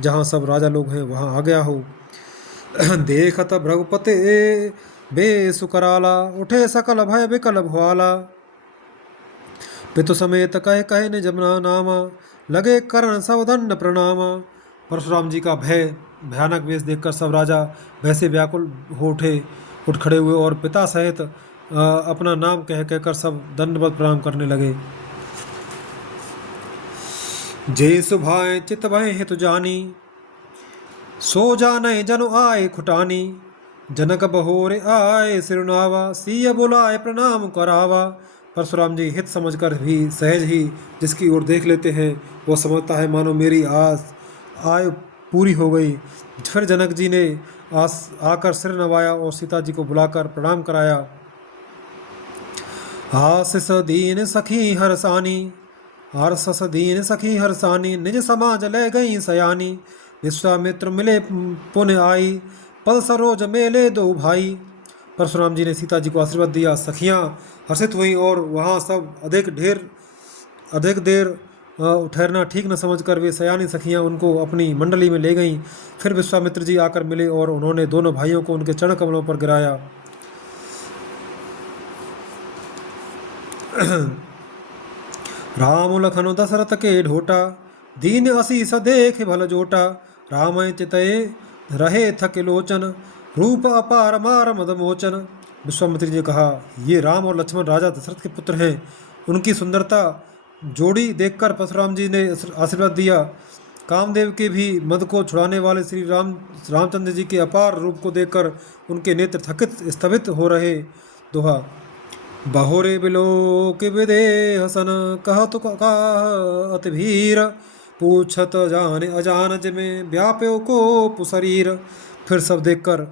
जहाँ सब राजा लोग हैं वहाँ आ गया हो। देखत भ्रघुपते बेसु कराला, उठे सकल भय विकल भुआला, पितु समेत कहे कहे निज नामा, लगे करण सब दंड प्रणामा। परशुराम जी का भयानक वेश देखकर सब राजा भय से व्याकुल हो उठ खड़े हुए और पिता सहित अपना नाम कहकर सब दंडवत प्रणाम करने लगे। जे सुभाए चित भय हित जानी, सो जाने जनु आए खुटानी। जनक बहोरे आए सिरुनावा, सिय बुलाए प्रणाम करावा। परशुराम जी हित समझकर भी सहज ही जिसकी ओर देख लेते हैं वो समझता है मानो मेरी आय पूरी हो गई। फिर जनक जी ने आकर सिर नवाया और सीता जी को बुलाकर प्रणाम कराया। आसिस दीन सखी हरसानी, हर्षस दीन सखी हरसानी। निज समाज ले गई सयानी, विश्वामित्र मिले पुण्य आई। पल सरोज मेले दो भाई। परशुराम जी ने सीता जी को आशीर्वाद दिया। सखियां हर्षित हुई और वहाँ सब अधिक देर ठहरना ठीक न समझकर वे सयानी सखियां उनको अपनी मंडली में ले गईं। फिर विश्वामित्र जी आकर मिले और उन्होंने दोनों भाइयों को उनके चरण कमलों पर गिराया। राम लखन दशरथ के ढोटा, दीन असीस देख भल जोटा। राम चितये रहे थक लोचन, रूप अपार मार मद मोचन। विश्वामित्र जी ने कहा, ये राम और लक्ष्मण राजा दशरथ के पुत्र हैं। उनकी सुंदरता जोड़ी देखकर परशुराम जी ने आशीर्वाद दिया। कामदेव के भी मद को छुड़ाने वाले श्री रामचंद्र जी के अपार रूप को देखकर उनके नेत्र थकित स्तभित हो रहे। दोहा। बहोरे बिलो के विदे हसन, कहत काह अति भीर। पूछत जाने अजान जिमे, व्याप्यो को पुशरीर। फिर सब देखकर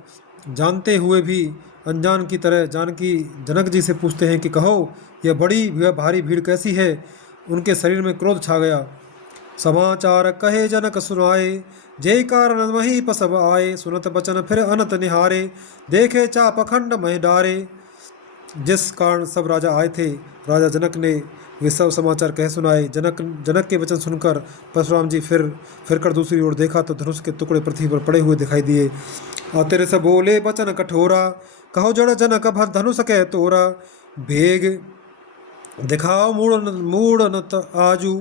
जानते हुए भी अनजान की तरह जानकी जनक जी से पूछते हैं कि कहो यह बड़ी भारी भीड़ कैसी है। उनके शरीर में क्रोध छा गया। समाचार कहे जनक सुनाए, जय कारण वही पसब आए। सुनत बचन फिर अनत निहारे, देखे चापखंड मह डारे। जिस कारण सब राजा आए थे, राजा जनक ने वे सब समाचार कह सुनाए। जनक के वचन सुनकर परशुराम जी फिर दूसरी ओर देखा तो धनुष के टुकड़े पृथ्वी पर पड़े हुए दिखाई दिए। और तेरे से बोले बचन कठोरा, कहो जड़ जनक भर धनुष कह तोरा। भेग दिखाओ मूड़ नत आजू,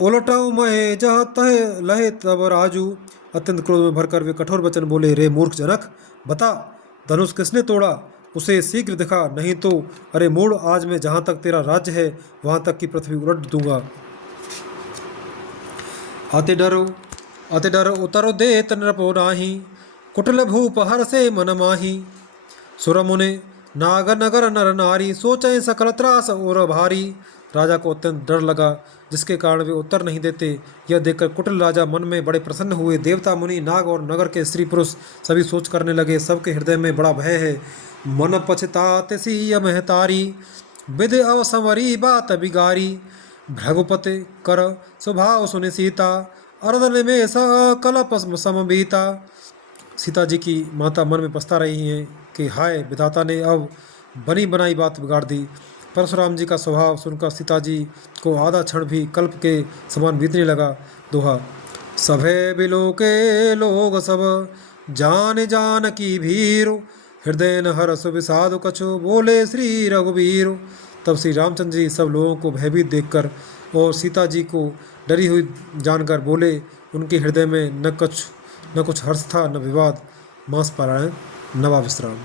उलटाऊ महे जह तह लहे तब राजू। अत्यंत क्रोध में भरकर वे कठोर वचन बोले, रे मूर्ख जनक, बता धनुष किसने तोड़ा, उसे शीघ्र दिखा, नहीं तो अरे मूढ़ आज मैं जहाँ तक तेरा राज्य है वहाँ तक की पृथ्वी उलट दूंगा। अति डरो उतरो देत नृपो नाही, कुटिल भूप हर से मन माही। सुर मुने नाग नगर नर नारी, सोचे सकल त्रास और भारी। राजा को अत्यंत डर लगा जिसके कारण वे उत्तर नहीं देते। यह देखकर कुटिल राजा मन में बड़े प्रसन्न हुए। देवता मुनि नाग और नगर के स्त्री पुरुष सभी सोच करने लगे, सबके हृदय में बड़ा भय है। मन पछतात सिय महतारी, विध अवसंवरी बात बिगारी। भृगुपति कर स्वभाव सुनि सीता, अर्दन में सकलप समबीता। सीता जी की माता मन में पछता रही हैं कि हाय विधाता ने अब बनी बनाई बात बिगाड़ दी। परशुराम जी का स्वभाव सुनकर सीता जी को आधा क्षण भी कल्प के समान बीतने लगा। दोहा। सभे बिलो के लोग सब, जान की भीर। हृदय न हरस विषाद कछु, बोले श्री रघुवीर। तब श्री रामचंद्र जी सब लोगों को भयभीत देखकर और सीता जी को डरी हुई जानकर बोले। उनके हृदय में न कुछ हर्ष था न विवाद। मास पारायण नवा विश्राम।